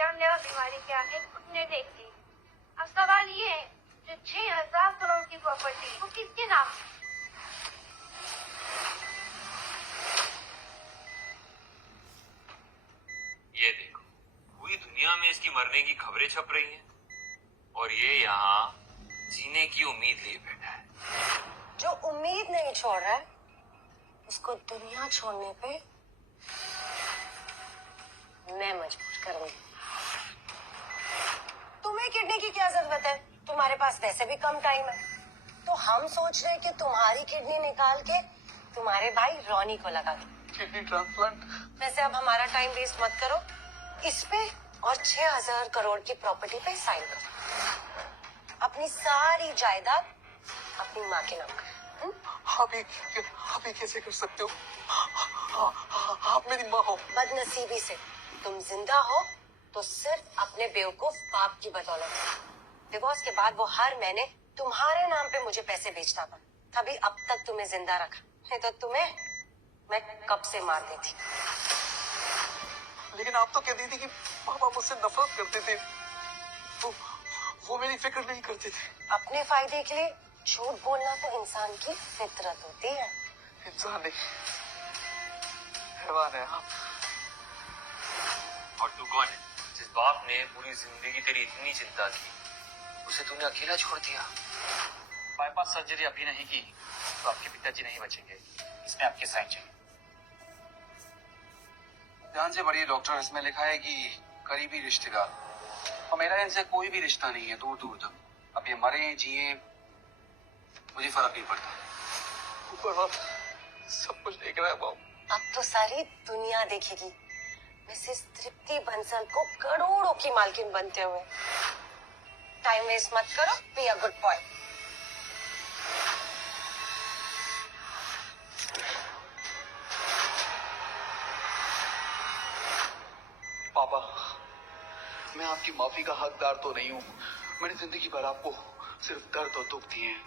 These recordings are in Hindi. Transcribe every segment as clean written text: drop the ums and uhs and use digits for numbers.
जानलेवा बीमारी क्या है उसने देखी। अब सवाल ये है, जो 6,000 करोड़ की प्रॉपर्टी वो किसके नाम है? ये देखो, पूरी दुनिया में इसकी मरने की खबरें छप रही हैं और ये यहाँ जीने की उम्मीद लिए बैठा है। जो उम्मीद नहीं छोड़ रहा है उसको दुनिया छोड़ने पे मैं मजबूर करूंगी। तुम्हें किडनी की क्या जरूरत है? तुम्हारे पास वैसे भी कम टाइम है। तो हम सोच रहे हैं कि तुम्हारी किडनी निकाल के तुम्हारे भाई रॉनी को लगा दो। Kidney transplant? वैसे अब हमारा टाइम वेस्ट मत करो, इस पे और 6,000 करोड़ की प्रॉपर्टी पे साइन करो। अपनी सारी जायदाद अपनी माँ के नाम करो। आप ये कैसे कर सकते हो? आप मेरी माँ हो। बदनसीबी से तुम जिंदा हो तो सिर्फ अपने बेवकूफ बाप की बदौलत। डिवोर्स के बाद वो हर महीने तुम्हारे नाम पे मुझे पैसे भेजता था, तभी अब तक तुम्हें जिंदा रखा, नहीं तो तुम्हें मैं कब से मार देती। लेकिन आप तो कहती थी कि पापा मुझसे नफरत करते थे। वो मेरी फिक्र नहीं करते थे। अपने फायदे के लिए झूठ बोलना तो इंसान की फितरत होती है। इंसान नहीं, हैवान है आप। और तू कौन है? जिस बाप ने पूरी जिंदगी तेरी इतनी चिंता की, उसे तूने अकेला छोड़ दिया। बाईपास सर्जरी अभी नहीं की तो आपके पिताजी नहीं बचेंगे। इसमें आपके साइन चाहिए। ध्यान से पढ़िए डॉक्टर, इसमें लिखा है कि करीबी रिश्तेदार, और मेरा इनसे कोई भी रिश्ता नहीं है दूर दूर तक। अब ये मरे जिए मुझे फर्क नहीं पड़ता। ऊपर वाला सब कुछ देख रहा है बाबू। अब तो सारी दुनिया देखेगी मिसेस तृप्ति बंसल को करोड़ों की मालकिन बनते हुए। टाइम वेस्ट मत करो, बी अ गुड बॉय। पापा, मैं आपकी माफी का हकदार तो नहीं हूँ। मैंने जिंदगी भर आपको सिर्फ दर्द और दुख दिए हैं,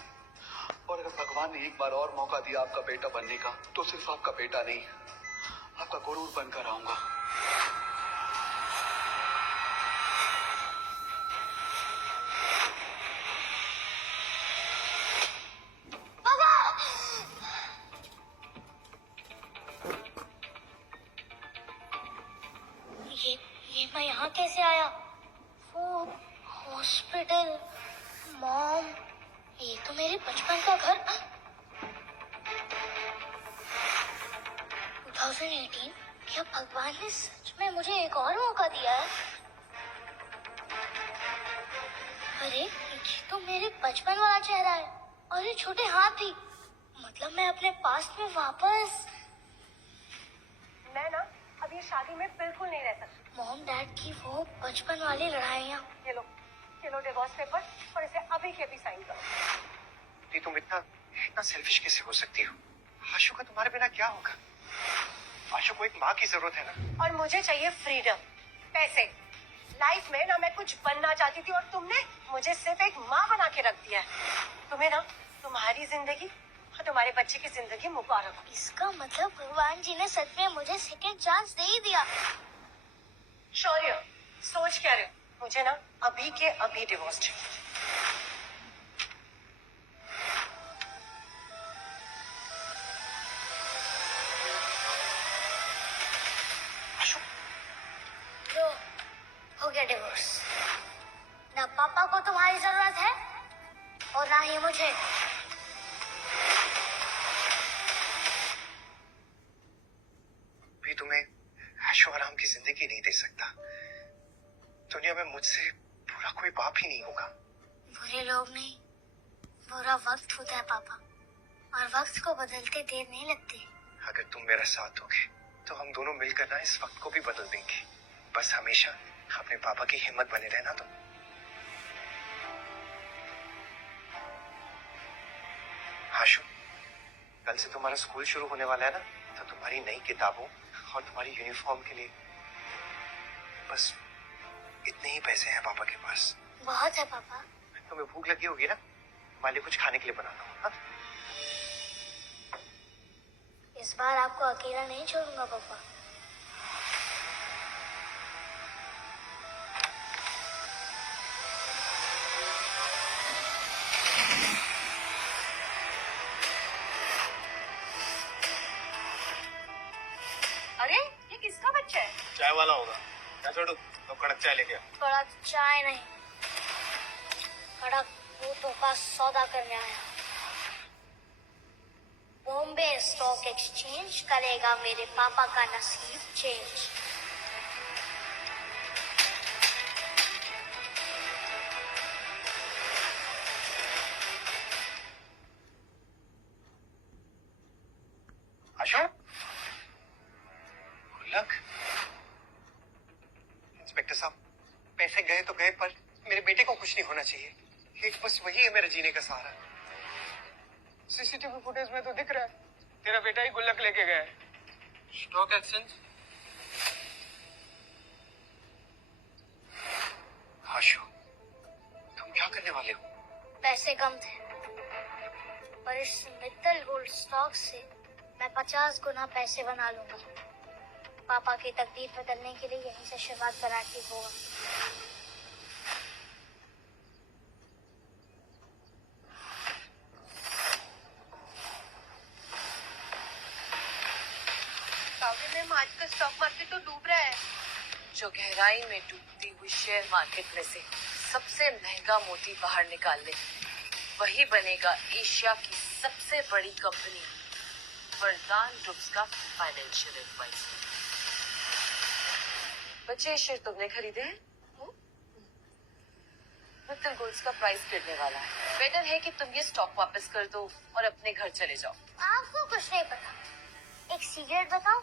और अगर भगवान ने एक बार और मौका दिया आपका बेटा बनने का, तो सिर्फ आपका बेटा नहीं, आपका गुरूर बनकर आऊंगा। ये मैं यहाँ कैसे आया? वो हॉस्पिटल, मॉम, ये तो मेरे बचपन का घर। 2018, क्या भगवान ने सच में मुझे एक और मौका दिया है? अरे ये तो मेरे बचपन वाला चेहरा है, और ये छोटे हाथ भी। मतलब मैं अपने पास्ट में वापस। मैं ना अब ये शादी में बिल्कुल नहीं रह सकती। मॉम डैड की वो बचपन वाली लड़ाइयाँ। ये लो डिवोर्स पेपर, और इसे अभी के अभी साइन करो। तुम इतना सेल्फिश कैसे हो सकती हो? आशु का तुम्हारे बिना क्या होगा? आशु को एक माँ की जरूरत है ना। और मुझे चाहिए फ्रीडम, पैसे। लाइफ में ना मैं कुछ बनना चाहती थी, और तुमने मुझे सिर्फ एक माँ बना के रख दिया है। तुम्हें ना तुम्हारी जिंदगी और तुम्हारे बच्चे की जिंदगी मुबारक हो। इसका मतलब भगवान जी ने सच में मुझे सेकंड चांस दे ही दिया। शौर्य, सोच क्या रहे हो? मुझे ना अभी के अभी डिवोर्स चाहिए। लो, हो गया डिवोर्स। ना पापा को तुम्हारी जरूरत है और ना ही मुझे। भी तुम्हें ऐशो आराम की जिंदगी नहीं दे सकता। दुनिया में मुझसे बुरा कोई बाप ही नहीं होगा। बुरे लोग नहीं, बुरा वक्त होता है पापा, और वक्त को बदलते देर नहीं लगती। अगर तुम मेरा साथ दोगे तो हम दोनों मिलकर ना इस वक्त को भी बदल देंगे। बस हमेशा अपने पापा की हिम्मत बने रहना तुम। आशु, कल से तुम्हारा स्कूल शुरू होने वाला है ना, तो तुम्हारी नई किताबों और तुम्हारी यूनिफॉर्म के लिए बस इतने ही पैसे हैं पापा के पास। बहुत है पापा। तुम्हें भूख लगी होगी ना, हमारे लिए कुछ खाने के लिए बनाता हूँ। हाँ? इस बार आपको अकेला नहीं छोड़ूंगा पापा। अरे ये किसका बच्चा है? चाय वाला होगा। क्या छोटू, तो कड़क चाय लेके आ। कड़क चाय नहीं, कड़क भूतों का सौदा करने आया। बॉम्बे स्टॉक एक्सचेंज करेगा मेरे पापा का नसीब चेंज। अशोक, गुल्लक। इंस्पेक्टर साहब, पैसे गए तो गए, पर मेरे बेटे को कुछ नहीं होना चाहिए। एक बस वही है मेरा जीने का सहारा। सीसीटीवी फुटेज में तो दिख रहा है तेरा बेटा ही गुल्लक लेके गया है। Stock exchange? आशु, तुम क्या करने वाले हो? पैसे कम थे, पर इस मित्तल गोल्ड स्टॉक से मैं 50 गुना पैसे बना लूंगा। पापा की तकदीर बदलने के लिए यहीं से शुरुआत करना ठीक होगा। काव्य मैम, आज का स्टॉक मार्केट तो डूब रहा है। जो गहराई में डूबती हुई शेयर मार्केट में से सबसे महंगा मोती बाहर निकाल ले, वही बनेगा एशिया की सबसे बड़ी कंपनी वरदान ग्रुप्स का फाइनेंशियल एडवाइजर। बच्चे, ये शेयर तुमने खरीदे हैं? मित्तल गोल्ड्स का प्राइस गिरने वाला है। बेटर है कि तुम ये स्टॉक वापस कर दो और अपने घर चले जाओ। आपको कुछ नहीं पता। एक सीक्रेट बताओ,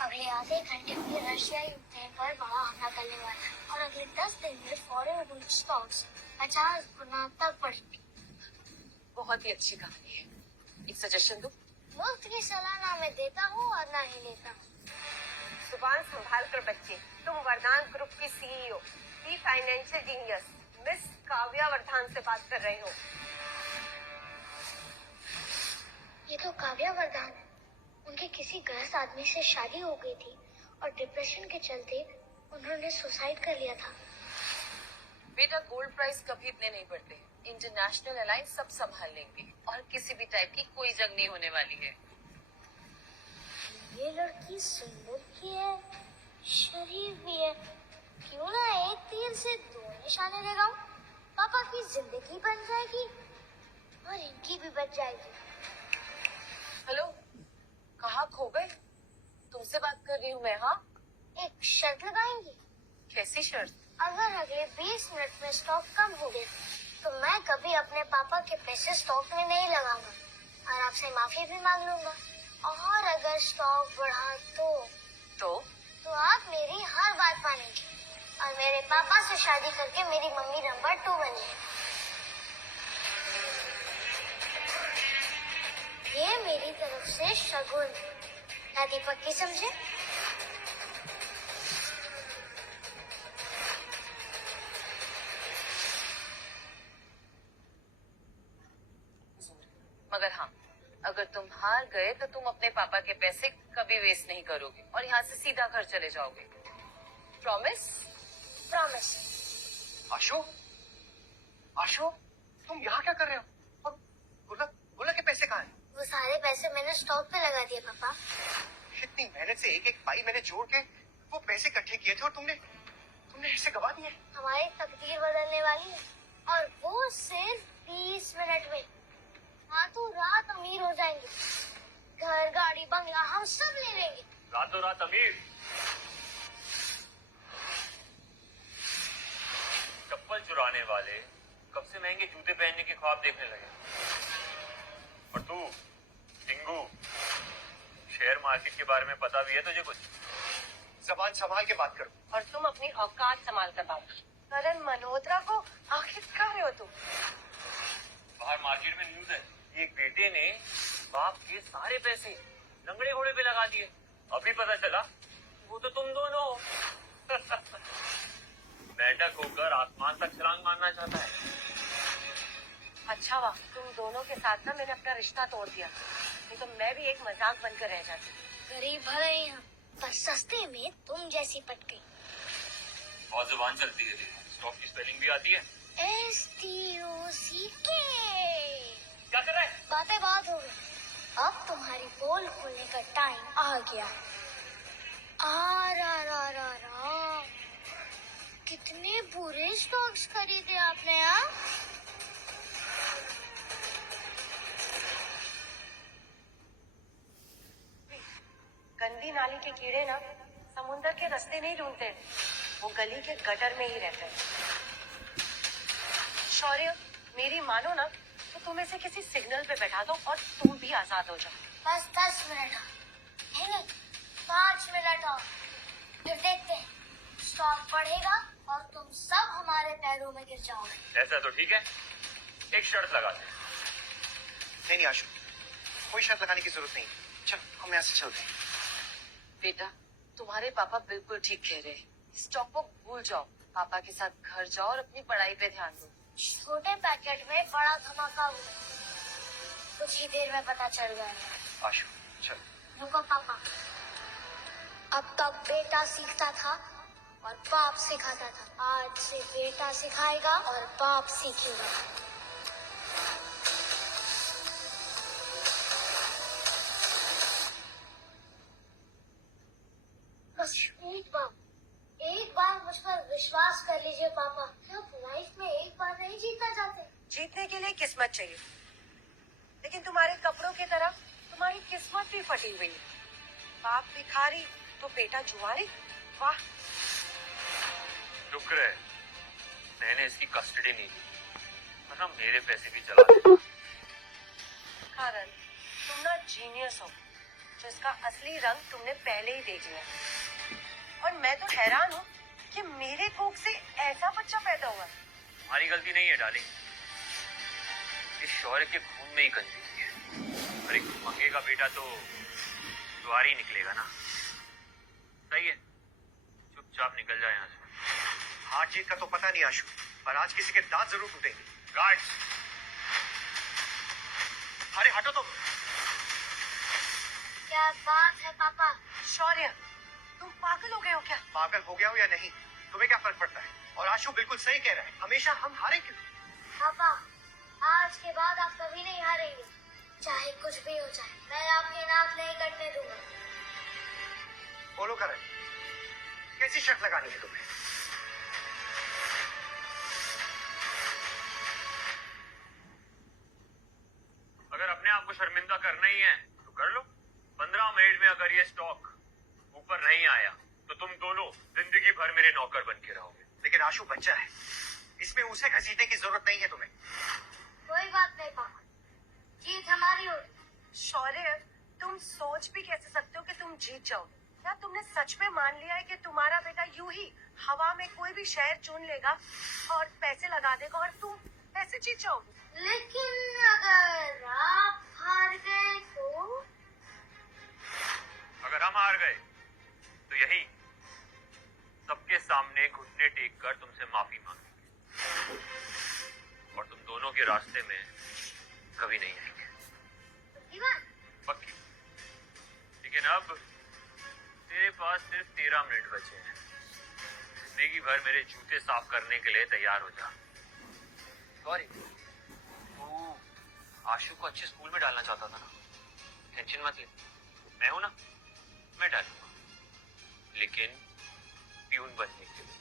अगले आधे घंटे में रशिया यूक्रेन पर बड़ा हमला करने वाला है और अगले 10 दिन में फॉरेन गोल्ड स्टॉक्स 50 गुना तक बढ़ेंगे। बहुत ही अच्छी कहानी है। एक सजेशन दूं? मुफ्त की सलाह ना मैं देता हूँ और ना ही लेता हूँ। जुबान संभाल कर बच्चे, तुम वरदान ग्रुप की सीईओ, की फाइनेंशियल जीनियस मिस काव्या वर्धान से बात कर रहे हो। ये तो काव्या वरदान है। उनके किसी गलत आदमी से शादी हो गई थी और डिप्रेशन के चलते उन्होंने सुसाइड कर लिया था। बेटा, गोल्ड प्राइस कभी इतने नहीं बढ़ते। इंटरनेशनल अलायंस सब संभाल लेंगे और किसी भी टाइप की कोई जंग नहीं होने वाली है। ये लड़की सुंदर भी है, शरीफ भी है। क्यों ना एक तीर से 2 निशाने लगाऊं? पापा की जिंदगी बन जाएगी और इनकी भी बच जाएगी। हेलो, कहाँ खो गए? तुमसे बात कर रही हूँ मैं। हाँ, एक शर्त लगाएंगी? कैसी शर्त? अगर अगले 20 मिनट में स्टॉक कम हो गया तो मैं कभी अपने पापा के पैसे स्टॉक में नहीं लगाऊंगा और आपसे माफी भी मांग लूंगा। और अगर स्टॉक बढ़ा तो आप मेरी हर बात मानेंगे और मेरे पापा से शादी करके मेरी मम्मी नंबर 2 बनेगी। ये मेरी तरफ से शगुन है। क्या दीपक की समझे? मगर हाँ, अगर तुम हार गए तो तुम अपने पापा के पैसे कभी वेस्ट नहीं करोगे और यहाँ से सीधा घर चले जाओगे। प्रॉमिस? प्रॉमिस। आशु, आशु, तुम यहाँ क्या कर रहे हो? और गुल्लक, गुल्लक के पैसे कहाँ हैं? वो सारे पैसे मैंने स्टॉक पे लगा दिए पापा। इतनी मेहनत से एक एक पाई मैंने जोड़ के वो पैसे इकट्ठे किए थे और तुमने ऐसे गवा दिए। हमारी तकदीर बदलने वाली है और वो सिर्फ 20 मिनट में। रातों रात अमीर हो जाएंगे। घर, गाड़ी, बंगला हम सब ले लेंगे। रातों रात अमीर? चप्पल चुराने वाले कब से महंगे जूते पहनने के ख्वाब देखने लगे। और तू टिंगू, शेयर मार्केट के बारे में पता भी है तुझे कुछ? जबान संभाल के बात करो। और तुम अपनी औकात संभाल कर बात करो। करण मल्होत्रा को आखिर क्या रहे हो तुम? बाहर मार्केट में न्यूज है, एक बेटे ने बाप के सारे पैसे लंगड़े घोड़े पे लगा दिए। अभी पता चला वो तो तुम दोनों हो। मेंढक होकर आसमान तक छलांग मारना चाहता है। अच्छा हुआ तुम दोनों के साथ ना मैंने अपना रिश्ता तोड़ दिया, नहीं तो मैं भी एक मजाक बनकर रह जाती। गरीब भले ही हम, पर सस्ते में तुम जैसी पट गई। बहुत जुबान चलती है। स्टॉक की स्पेलिंग भी आती है? STOCK। क्या कर रहा है? बातें बहुत हो गई, अब तुम्हारी पोल खोलने का टाइम आ गया। आ रा कितने बुरे स्टॉक्स खरीदे आपने यहाँ? गंदी नाली के कीड़े ना समुंदर के रास्ते नहीं ढूंढते, वो गली के गटर में ही रहते हैं। शौर्य, मेरी मानो ना तो तुम इसे किसी सिग्नल पे बैठा दो और तुम भी आजाद हो जाओ। बस 10 मिनट नहीं 5 मिनट और, फिर देखते हैं स्टॉक बढ़ेगा और तुम सब हमारे पैरों में गिर जाओगे। ऐसा तो ठीक है, एक शर्त लगाते हैं। नहीं आशु, कोई शर्त लगाने की जरूरत नहीं। चल हम यहाँ से चलते हैं। बेटा, तुम्हारे पापा बिल्कुल ठीक कह रहे हैं। स्टॉक को भूल जाओ, पापा के साथ घर जाओ और अपनी पढ़ाई पे ध्यान दो। छोटे पैकेट में बड़ा धमाका हुआ, कुछ ही देर में पता चल गया। आशु चल। रुको पापा, अब तक बेटा सीखता था और बाप सिखाता था, आज से बेटा सिखाएगा और बाप सीखेगा। बस एक बार मुझ पर विश्वास कर लीजिए पापा, आप लाइफ में एक बार नहीं जीतना चाहते। जीतने के लिए किस्मत चाहिए, लेकिन तुम्हारे कपड़ों की तरह तुम्हारी किस्मत भी फटी हुई है। बाप भिखारी तो बेटा जुआरी। वाह। शुक्र है मैंने इसकी कस्टडी नहीं ली, वरना मेरे पैसे भी चला देता। कारण तुम ना जीनियस हो, जिसका असली रंग तुमने पहले ही देख लिया। और मैं तो हैरान हूँ कि मेरे कोख से ऐसा बच्चा पैदा हुआ। हमारी गलती नहीं है डार्लिंग, इस शौर्य के खून में ही गंदगी है। और एक मंगे का बेटा तो द्वारी निकलेगा ना। सही है, चुपचाप निकल जाए यहाँ से। हार जीत का तो पता नहीं आशु, पर आज किसी के दांत जरूर टूटेंगे। गार्ड्स, अरे हटो तो। क्या बात है पापा? शौर्य, तुम पागल हो गए हो क्या? पागल हो गया हो या नहीं, तुम्हें क्या फर्क पड़ता है? और आशु बिल्कुल सही कह रहा है, हमेशा हम हारेंगे। पापा, आज के बाद आप कभी नहीं हारेंगे, चाहे कुछ भी हो जाए। मैं आपकी नाक नहीं कटने दूंगा। बोलो करण, कैसी शर्त लगानी है तुम्हें? अगर अपने आप को शर्मिंदा करना ही है तो कर लो। 15 मिनट में अगर ये स्टॉक ऊपर नहीं आया तो तुम दोनों जिंदगी भर मेरे नौकर बन के रहोगे। लेकिन आशु बच्चा है, इसमें उसे घसीटने की जरूरत नहीं है तुम्हें। कोई बात नहीं पापा, जीत हमारी होगी। शौर्य, तुम सोच भी कैसे सकते हो कि तुम जीत जाओगे? क्या तुमने सच में मान लिया है कि तुम्हारा बेटा यूं ही हवा में कोई भी शहर चुन लेगा और पैसे लगा देगा और तुम पैसे जीत जाओगे? लेकिन अगर आप हार गए तो? अगर हम हार गए तो यही सबके सामने घुटने टेक कर तुमसे माफी मांगेंगे और तुम दोनों के रास्ते में कभी नहीं आएंगे। पक्की। लेकिन अब तेरे पास सिर्फ 13 मिनट बचे हैं। जिंदगी भर मेरे जूते साफ करने के लिए तैयार हो जा। सॉरी, तू आशु को अच्छे स्कूल में डालना चाहता था ना? टेंशन मत ले, मैं हूं ना, मैं डालूंगा, लेकिन प्यून बनने के लिए।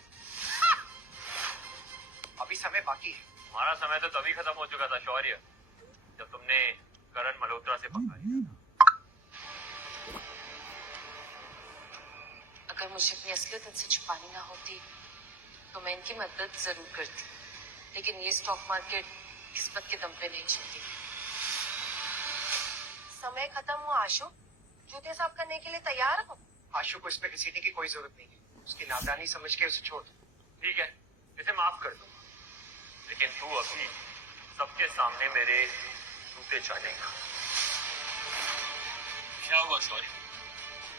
अभी समय बाकी है। हमारा समय तो तभी खत्म हो चुका था शौर्य, जब तुमने करण मल्होत्रा से पकड़ा लिया था। अगर मुझे अपनी असलियत इनसे छुपानी ना होती तो मैं इनकी मदद जरूर करती, लेकिन ये स्टॉक मार्केट किस्मत के दम पे नहीं चलती। समय खत्म हुआ आशु, जूते साफ करने के लिए तैयार हो? आशु को इसमें घसीटने की कोई जरूरत नहीं है, उसकी नादानी समझ के उसे छोड़ दो। ठीक है, इसे माफ कर दो, लेकिन तू अभी सबके सामने मेरे जूते चाटेगा। क्या हुआ शौर्य?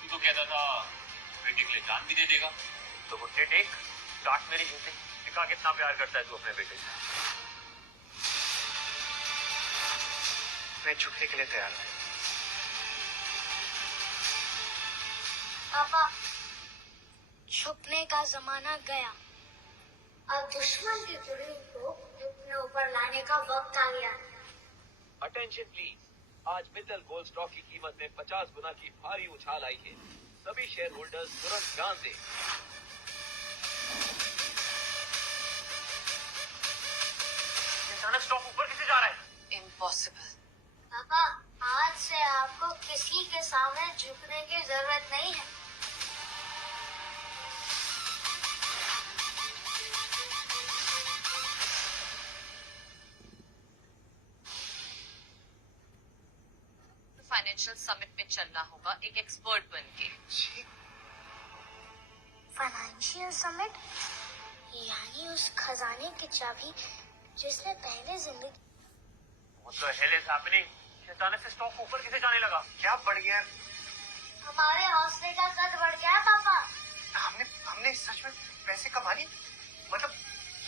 तू तो कहता था बेटे के लिए जान भी दे देगा, तो घुटने टेक, चाट मेरे जूते, दिखा कितना प्यार करता है तू अपने बेटे से। मैं झुकने के लिए तैयार हूँ। पापा, झुकने का जमाना गया, अब दुश्मन की तुरंत को अपने ऊपर लाने का वक्त आ गया। अटेंशन प्लीज, आज मित्तल गोल्ड स्टॉक की कीमत में 50 गुना की भारी उछाल आई है। सभी शेयर होल्डर्स तुरंत जान दें। अचानक स्टॉक ऊपर कैसे जा रहा है? इम्पॉसिबल। पापा, आज से आपको किसी के सामने झुकने की जरूरत नहीं है। फाइनेंशियल समिट में चलना होगा एक एक्सपर्ट बन के। फाइनेंशियल समिट, यानी उस खजाने की चाबी जिसने पहले जिंदगी। What the hell is happening? अचानक से स्टॉक ऊपर कैसे जाने लगा? क्या बढ़ गया? हमारे हौसले का कद बढ़ गया है पापा। हमने हमने सच में पैसे कमा लिए? मतलब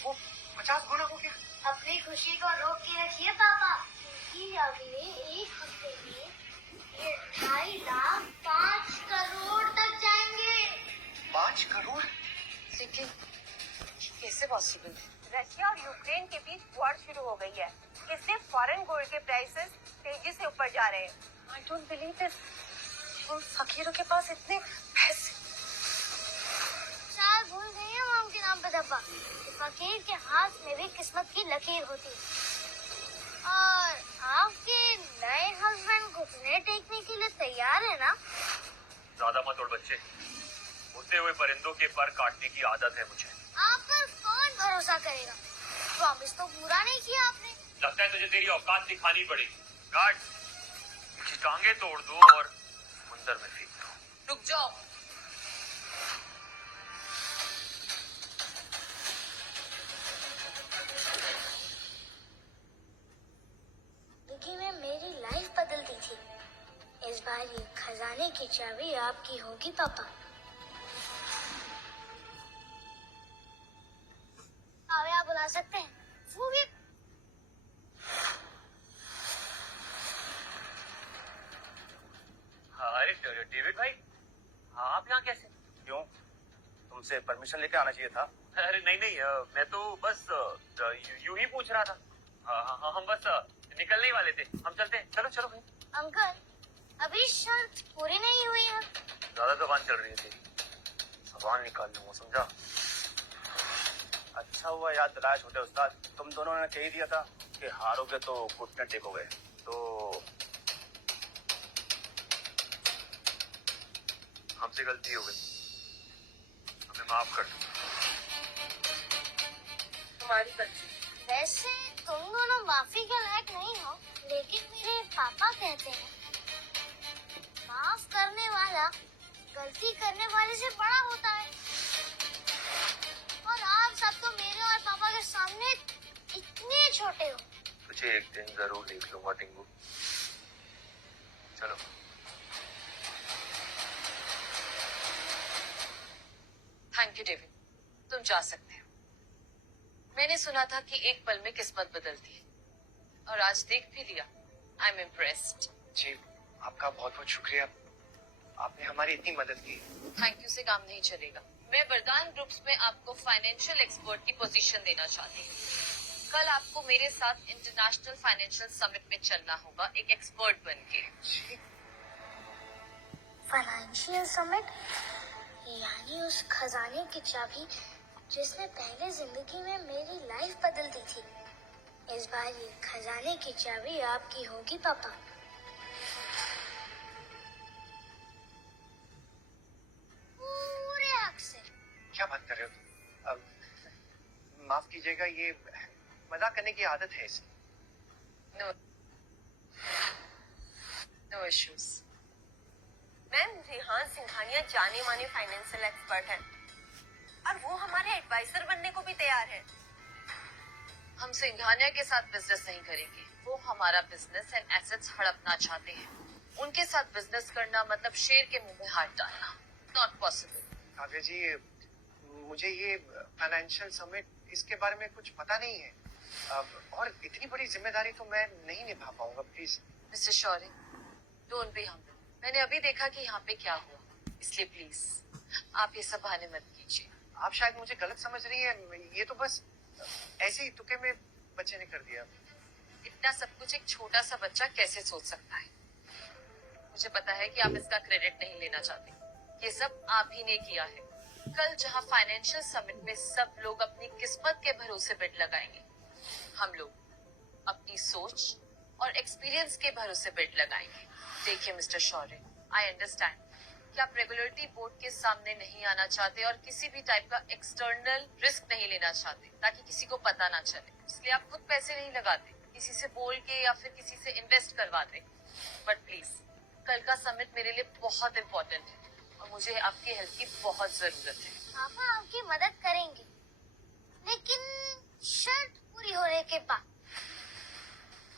वो 50 गुना हो गया? अपनी खुशी को रोक के रखिए पापा, क्योंकि अगले एक हफ्ते में ये 2.5 लाख 5 करोड़ तक जाएंगे। 5 करोड़? लेकिन कैसे पॉसिबल? रशिया और यूक्रेन के बीच वॉर शुरू हो गई है। इससे फॉरेन गोल्ड के प्राइसेस तेजी से ऊपर जा रहे हैं। I don't believe this. उन फकीरों के पास इतने पैसे। शायद भूल गई है मॉम के नाम पे धब्बा। फकीर के हाथ में भी किस्मत की लकीर होती है। और आपके नए हस्बैंड घुटने टेकने के लिए तैयार है ना? ज्यादा मत उड़ बच्चे, उड़ते हुए परिंदों के पर काटने की आदत है मुझे। आप पर कौन भरोसा करेगा? प्रॉमिस तो पूरा नहीं किया आपने। लगता है तुझे तेरी औकात दिखानी पड़ेगी। गार्ड, इसकी टांगे तोड़ दो और समुंदर में फेंक दो। रुक जाओ। जिंदगी में मेरी लाइफ बदल दी थी। इस बार ये खजाने की चाबी आपकी होगी पापा। आप बुला सकते हैं। वो भी अरे डेविड भाई, आप यहाँ कैसे? क्यों? तुमसे परमिशन लेके आना चाहिए था। अरे नहीं नहीं, मैं तो बस यूं ही पूछ रहा था। हम बस निकलने ही वाले थे। हम चलते हैं। चलो चलो भाई। अंकल, अभी शर्त पूरी नहीं हुई है। ज्यादा जबान चल रही थी, जबान निकाल लूंगा, समझा? अच्छा हुआ याद दिलाया छोटे उस्ताद। तुम दोनों ने कह ही दिया था कि हारोगे तो घुटने टेकोगे। तो हमसे गलती हो गई, हमें माफ कर दो। तुम्हारी गलती। वैसे तुम दोनों माफी के लायक नहीं हो, लेकिन मेरे पापा कहते हैं माफ करने वाला गलती करने वाले से बड़ा होता है। और आप सब तो मेरे और पापा के सामने इतने छोटे हो। तुझे एक दिन जरूर देख लूंगा टिंगू। चलो। थैंक यू डेविड, तुम जा सकते हो। मैंने सुना था कि एक पल में किस्मत बदलती है और आज देख भी लिया। I am impressed. जी, आपका बहुत बहुत शुक्रिया। आपने हमारी इतनी मदद की। थैंक यू से काम नहीं चलेगा। मैं वरदान ग्रुप्स में आपको फाइनेंशियल एक्सपर्ट की पोजीशन देना चाहती हूँ। कल आपको मेरे साथ इंटरनेशनल फाइनेंशियल समिट में चलना होगा एक एक्सपर्ट बन के। फाइनेंशियल समिट, यानी उस खजाने की चाबी जिसने पहले जिंदगी में मेरी लाइफ बदल दी थी। इस बार ये खजाने की चाबी आपकी होगी पापा। पूरे हक से। क्या बात कर रहे हो? माफ कीजिएगा, ये मजाक करने की आदत है इसकी। No issues. Ma'am, Rihan Singhania जाने माने फाइनेंशियल एक्सपर्ट हैं और वो हमारे एडवाइजर बनने को भी तैयार है। हम सिंघानिया के साथ बिजनेस नहीं करेंगे। वो हमारा बिजनेस एंड एसेट्स हड़पना चाहते हैं। उनके साथ बिजनेस करना मतलब शेर के मुंह में हाथ डालना। Not possible. काव्या जी, मुझे ये फाइनेंशियल समिट इसके बारे में कुछ पता नहीं है। और इतनी बड़ी जिम्मेदारी तो मैं नहीं निभा पाऊंगा। Please mister Shaurya, don't be humble. मैंने अभी देखा कि यहाँ पे क्या हुआ, इसलिए प्लीज आप ये सब बहाने मत कीजिए। आप शायद मुझे गलत समझ रही हैं। ये तो बस ऐसे ही तुक्के में बच्चे ने कर दिया। इतना सब कुछ एक छोटा सा बच्चा कैसे सोच सकता है। मुझे पता है कि आप इसका क्रेडिट नहीं लेना चाहते, ये सब आप ही ने किया है। कल जहां फाइनेंशियल समिट में सब लोग अपनी किस्मत के भरोसे बेट लगाएंगे, हम लोग अपनी सोच और एक्सपीरियंस के भरोसे बेट लगाएंगे। देखिए मिस्टर शौर्य, आई अंडरस्टैंड कि आप रेगुलेटरी बोर्ड के सामने नहीं आना चाहते और किसी भी टाइप का एक्सटर्नल रिस्क नहीं लेना चाहते ताकि किसी को पता ना चले, इसलिए आप खुद पैसे नहीं लगाते, किसी से बोल के या फिर किसी से इन्वेस्ट करवाते। बट प्लीज, कल का समिट मेरे लिए बहुत इम्पोर्टेंट है और मुझे आपकी हेल्प की बहुत जरूरत है। पापा आपकी मदद करेंगे, लेकिन शर्त पूरी होने के बाद।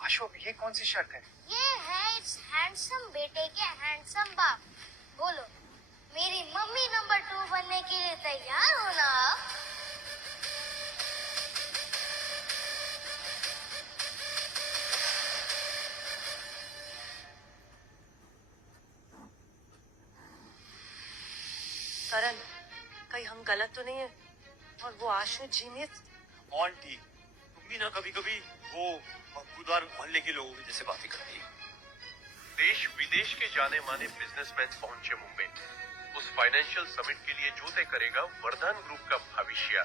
आशु, ये कौन सी शर्त है? ये है इस हैंडसम बेटे के हैंडसम बाप। बोलो, मेरी मम्मी नंबर 2 बनने के लिए तैयार हो ना आप? करण, कहीं हम गलत तो नहीं है? और वो आशु जीनियस। आंटी, तुम भी ना कभी कभी वो मकबूदार मोहल्ले के लोगों की जैसे बातें करती है। देश विदेश के जाने माने बिजनेसमैन पहुंचे मुंबई। उस फाइनेंशियल समिट के लिए जो तय करेगा वर्धन ग्रुप का भविष्य।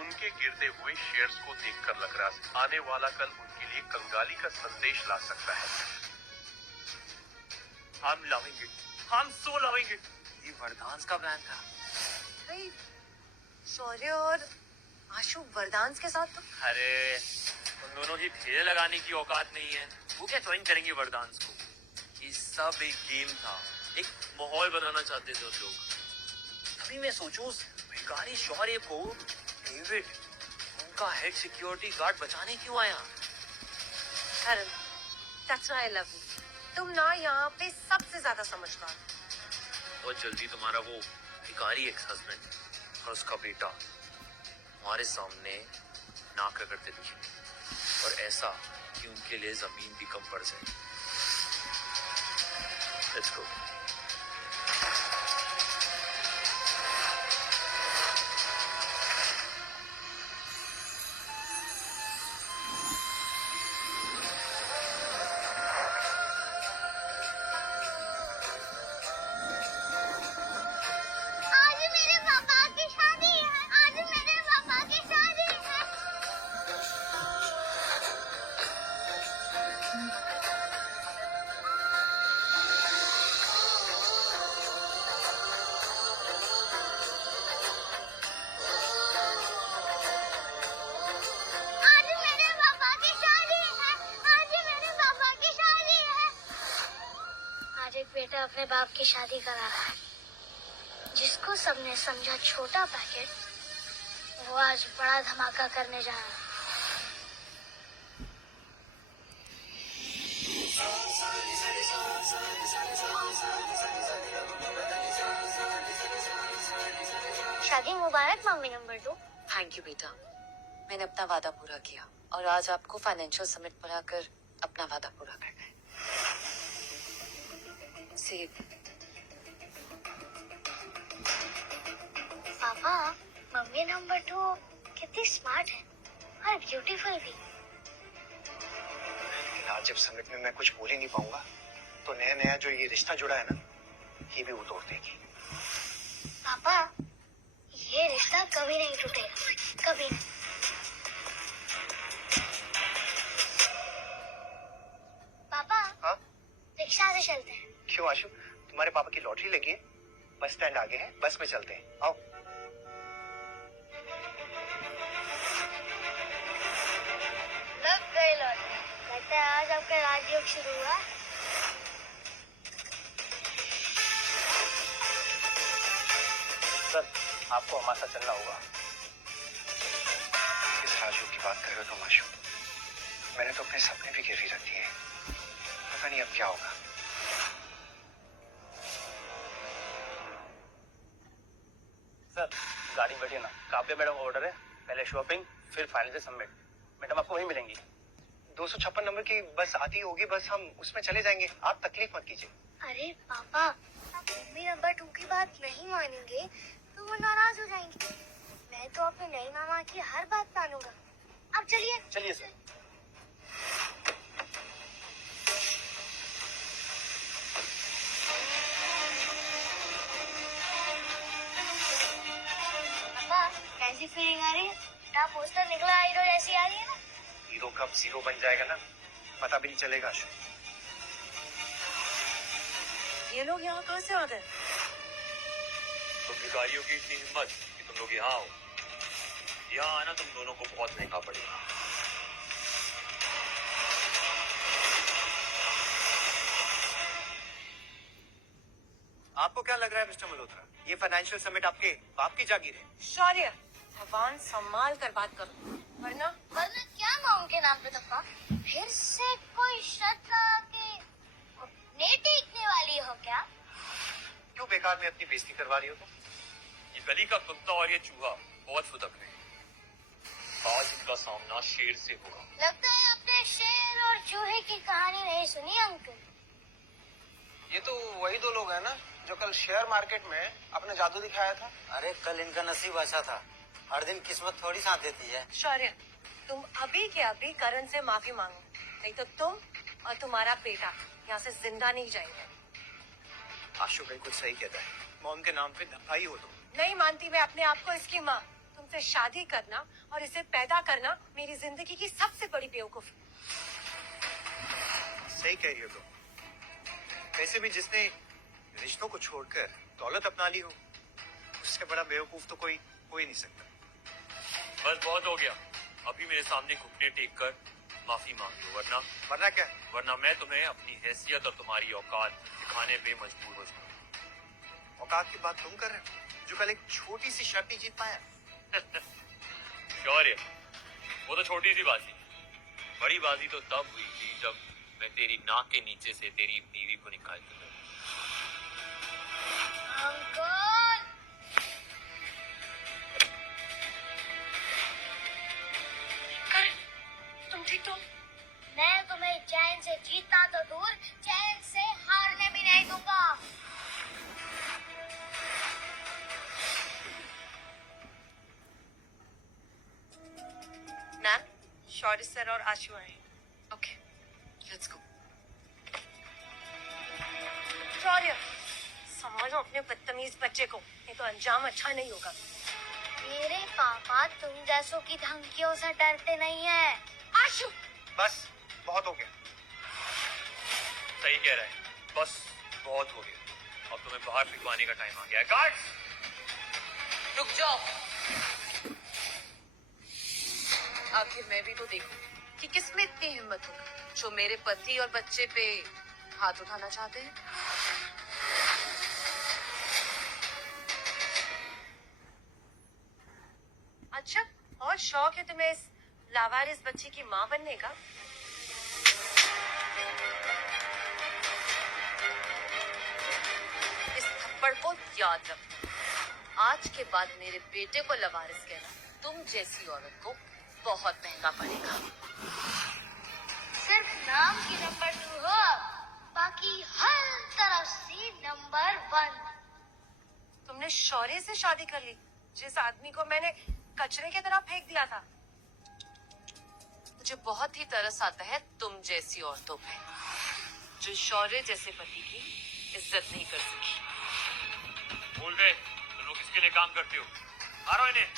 उनके गिरते हुए शेयर्स को देखकर लग रहा है आने वाला कल उनके लिए कंगाली का संदेश ला सकता है। हम लावेंगे, हम सो लावेंगे। ये वरदान का प्लान था। भाई, शौर्य और आशु वरदान के साथ तो। अरे उन दोनों की ठेले लगाने की औकात नहीं है, वो क्या ज्वाइन करेंगे वरदान को। ये सब एक गेम था, एक माहौल बनाना चाहते थे उन लोग। तभी मैं सोचूं उस भिखारी शौर्य को डेविड, उनका हेड सिक्योरिटी गार्ड बचाने क्यों आया। करण, that's why I love you. तुम ना यहाँ पे सबसे ज्यादा समझदार। बहुत जल्दी तुम्हारा वो भिखारी एक्स हस्बैंड और उसका बेटा हमारे सामने नाक रगड़ते दिखे, और ऐसा कि उनके लिए जमीन भी कम पड़ जाए। Let's go. आज मेरे पापा की शादी है, आज मेरे पापा की शादी है। आज मेरे पापा की शादी है, आज मेरे पापा की शादी है। आज एक बेटा अपने बाप की शादी करा रहा है, जिसको सबने समझा छोटा पैकेट, वो आज बड़ा धमाका करने जा रहा है। शादी मुबारक मम्मी नंबर 2। थैंक यू बेटा, मैंने अपना वादा पूरा किया और आज आपको फाइनेंशियल समिट पर आकर अपना वादा पूरा करना है। सेब। पापा, मम्मी नंबर 2 कितनी स्मार्ट है और ब्यूटीफुल भी। लेकिन आज जब समिट में मैं कुछ बोल ही नहीं पाऊंगा, तो नया नया जो ये रिश्ता जुड़ा है ना, ये भी वो तोड़ देगी। पापा, ये रिश्ता कभी नहीं टूटेगा, कभी नहीं। पापा, हाँ? रिक्शा से चलते हैं। क्यों आशु, तुम्हारे पापा की लॉटरी लगी है? बस स्टैंड आगे है, बस में चलते हैं, आओ। लग गई लॉटरी। लगता है आज आपका राजयोग शुरू हुआ। सर, आपको हमारे साथ चलना होगा। किस राजयोग की बात कर रहे हो तुम आशु? मैंने तो अपने सपने भी गिरवी रख दिए, पता नहीं अब क्या होगा। सर, गाड़ी बैठिए ना। काव्या मैडम ऑर्डर है, पहले शॉपिंग फिर फाइनेंशियल समिट। मैडम आपको वहीं मिलेंगी। 256 नंबर की बस आती होगी, बस हम उसमें चले जाएंगे, आप तकलीफ मत कीजिए। अरे पापा, मम्मी नंबर 2 की बात नहीं मानेंगे तो वो नाराज हो जाएंगे। मैं तो अपने नई मामा की हर बात मानूंगा। अब चलिए। चलिए सर। कैसी फीलिंग आ रही है? क्या पोस्टर निकला हीरो जैसी आ रही है ना? हीरो कब जीरो बन जाएगा ना, पता भी नहीं चलेगा आशु। ये लोग यहाँ कहाँ से आ गए? तुम भिखारियों की इतनी हिम्मत कि तुम लोग यहाँ आओ। यहाँ आना तुम दोनों को बहुत महंगा पड़ेगा। आपको क्या लग रहा है मिस्टर मल्होत्रा, ये फाइनेंशियल समिट आपके बाप की जागीर है? शौर्य, भगवान संभाल कर बात करो, वरना वरना क्या माँ उनके नाम पे धब्बा? फिर से कोई शर्त लगा के घुटने टेकने वाली हो क्या? क्यों बेकार में अपनी बेइज्जती करवा रही हो तुम? ये गली का कुत्ता और ये चूहा बहुत फुदक रहे हैं। आज इनका सामना शेर से होगा। लगता है आपने शेर और चूहे की कहानी नहीं सुनी अंकल। ये तो वही दो लोग हैं ना जो कल शेयर मार्केट में अपने जादू दिखाया था। अरे कल इनका नसीब अच्छा था, हर दिन किस्मत थोड़ी साथ देती है। शौर्य, तुम अभी के अभी करण से माफी मांगो, नहीं तो तुम और तुम्हारा बेटा यहाँ से जिंदा नहीं जाएंगे। आशु बिल्कुल सही कहता है, मॉम के नाम पे धब्बा ही हो तुम। नहीं मानती मैं अपने आप को इसकी माँ। तुमसे शादी करना और इसे पैदा करना मेरी जिंदगी की सबसे बड़ी बेवकूफी। सही कह रही हो तुम। वैसे भी जिसने रिश्तों को छोड़कर दौलत अपना ली हो, उससे बड़ा बेवकूफ तो कोई हो ही नहीं सकता। बस बहुत हो गया, अभी मेरे सामने घुटने टेक कर माफी मांग लो, वरना क्या? वरना मैं तुम्हें अपनी हैसियत और तुम्हारी औकात दिखाने पे मजबूर हो जाऊंगा। औकात की बात तुम कर रहे हो, जो कल एक छोटी सी शर्त नहीं जीत पाया। शौर्य, वो तो छोटी सी बाजी, बड़ी बाजी तो तब हुई थी जब मैं तेरी नाक के नीचे से तेरी बीवी को निकाल के लाया। अंकल, तुम ठीक तो? मैं तुम्हें चैन से जीतना तो दूर, चैन से हारने भी नहीं दूंगा। मैम, शौर्य सर और आशु आए। Okay, let's go. शौर्य, संभालो अपने बदतमीज बच्चे को, नहीं तो अंजाम अच्छा नहीं होगा। मेरे पापा तुम जैसों की धमकियों से डरते नहीं है। आशु, बस बहुत हो गया। सही कह रहा है, बस बहुत हो गया, अब तुम्हें बाहर फिकवाने का टाइम आ गया है। गार्ड्स, रुक जाओ। आखिर मैं भी तो देखूं कि किसमें इतनी हिम्मत हो जो मेरे पति और बच्चे पे हाथ उठाना चाहते हैं। अच्छा, और शौक है तुम्हें इस लावारिस बच्चे की माँ बनने का? इस थप्पड़ को याद रखना। आज के बाद मेरे बेटे को लवारिस कहना तुम जैसी औरत को बहुत महंगा पड़ेगा। सिर्फ नाम की नंबर 2 हो, बाकी हर तरफ से नंबर 1। तुमने शौर्य से शादी कर ली, जिस आदमी को मैंने कचरे की तरह फेंक दिया था। मुझे बहुत ही तरस आता है तुम जैसी औरतों पे, जो शौर्य जैसे पति की इज्जत नहीं कर सकी। भूल गए तुम लोग किसके लिए काम करते हो? मारो इन्हें।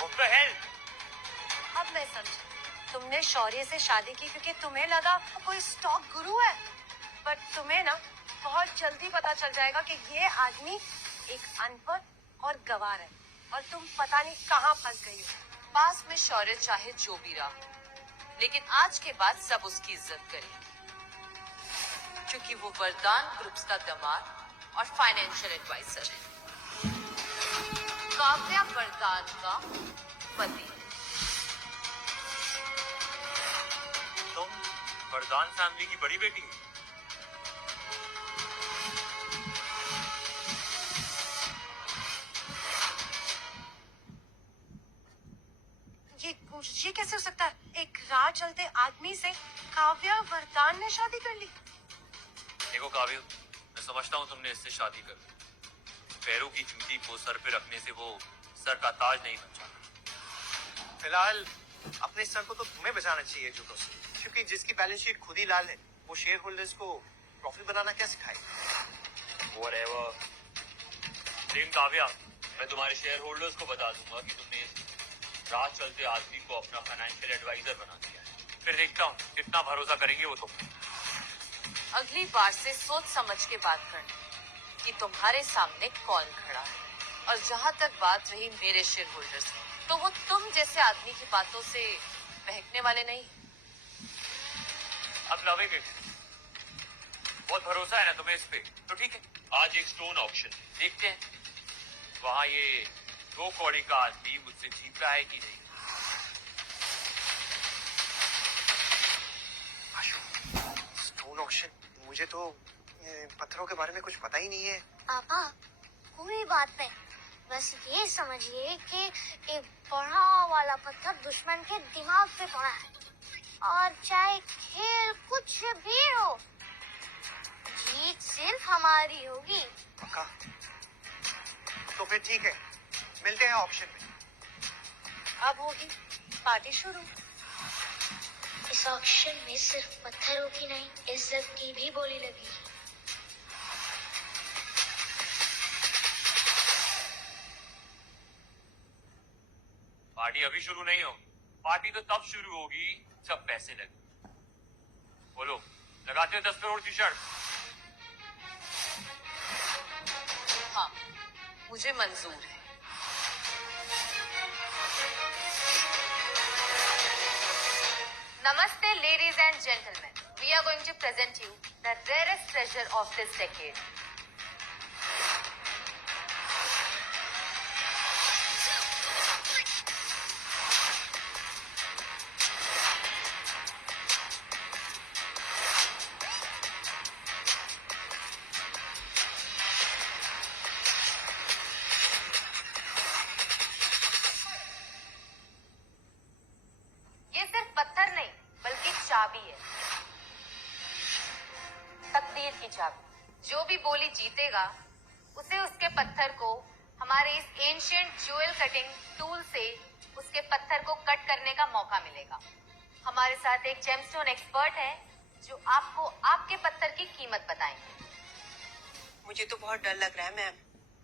What the hell? अब मैं समझी, तुमने शौर्य से शादी की क्योंकि तुम्हें लगा कोई स्टॉक गुरु है, बट तुम्हें ना बहुत जल्दी पता चल जाएगा कि ये आदमी एक अनपढ़ और गवार है और तुम पता नहीं कहाँ फंस गई हो। पास में शौर्य चाहे जो भी रहा, लेकिन आज के बाद सब उसकी इज्जत करेंगे, क्योंकि वो वरदान ग्रुप्स का दामाद और फाइनेंशियल एडवाइजर है। काव्या वरदान का पति। तुम वरदान फैमिली की बड़ी बेटी हो? ये कैसे हो सकता है? एक राह चलते आदमी से काव्या वरदान ने शादी कर ली। देखो काव्य, मैं समझता हूँ तुमने इससे शादी कर ली। पैरों की जूती को सर पे रखने से वो सर का ताज नहीं बन जाता। फिलहाल अपने सर को तो तुम्हें बचाना चाहिए जूतों से, क्योंकि जिसकी बैलेंस शीट खुद ही लाल है, वो शेयर होल्डर्स को प्रॉफिट बनाना क्या सिखाएगा? whatever. लेकिन काव्या, मैं तुम्हारे शेयर होल्डर्स को बता दूंगा कि तुमने इस रात चलते आदमी को अपना फाइनेंशियल एडवाइजर बना दिया है। फिर देखता हूँ कितना भरोसा करेंगे वो तुम। अगली बार से सोच समझ के बात करना कि तुम्हारे सामने कौन खड़ा है। और जहाँ तक बात रही मेरे शेयर होल्डर्स की, तो वो तुम जैसे आदमी की बातों से बहकने वाले नहीं। अब लवेंगे, बहुत भरोसा है ना तुम्हें इस पे, तो ठीक है। आज एक स्टोन ऑक्शन देखते हैं, वहाँ ये 2 कौड़ी का आदमी मुझसे जीत रहा है कि नहीं। आशु, स्टोन ऑक्शन? मुझे तो पत्थरों के बारे में कुछ पता ही नहीं है। पापा कोई बात नहीं, बस ये समझिए कि एक बड़ा वाला पत्थर दुश्मन के दिमाग पे पड़ा है, और चाहे खेल कुछ भी हो, जीत सिर्फ हमारी होगी। पक्का? तो फिर ठीक है, मिलते हैं ऑप्शन में। अब होगी पार्टी शुरू। इस ऑक्शन में सिर्फ पत्थरों की नहीं, इज्जत की भी बोली लगी। पार्टी अभी शुरू नहीं हो, पार्टी तो तब शुरू होगी जब पैसे लगे। बोलो, लगाते हो 10 करोड़ की शर्त? हाँ, मुझे मंजूर है। Namaste, ladies and gentlemen. We are going to present you the rarest treasure of this decade. ये सिर्फ पत्थर नहीं, बल्कि चाबी है, तकदीर की चाबी। जो भी बोली जीतेगा, उसे उसके पत्थर को हमारे इस एंशिएंट ज्वेल कटिंग टूल से उसके पत्थर को कट करने का मौका मिलेगा। हमारे साथ एक जेमस्टोन एक्सपर्ट है जो आपको आपके पत्थर की कीमत बताएंगे। मुझे तो बहुत डर लग रहा है मैम।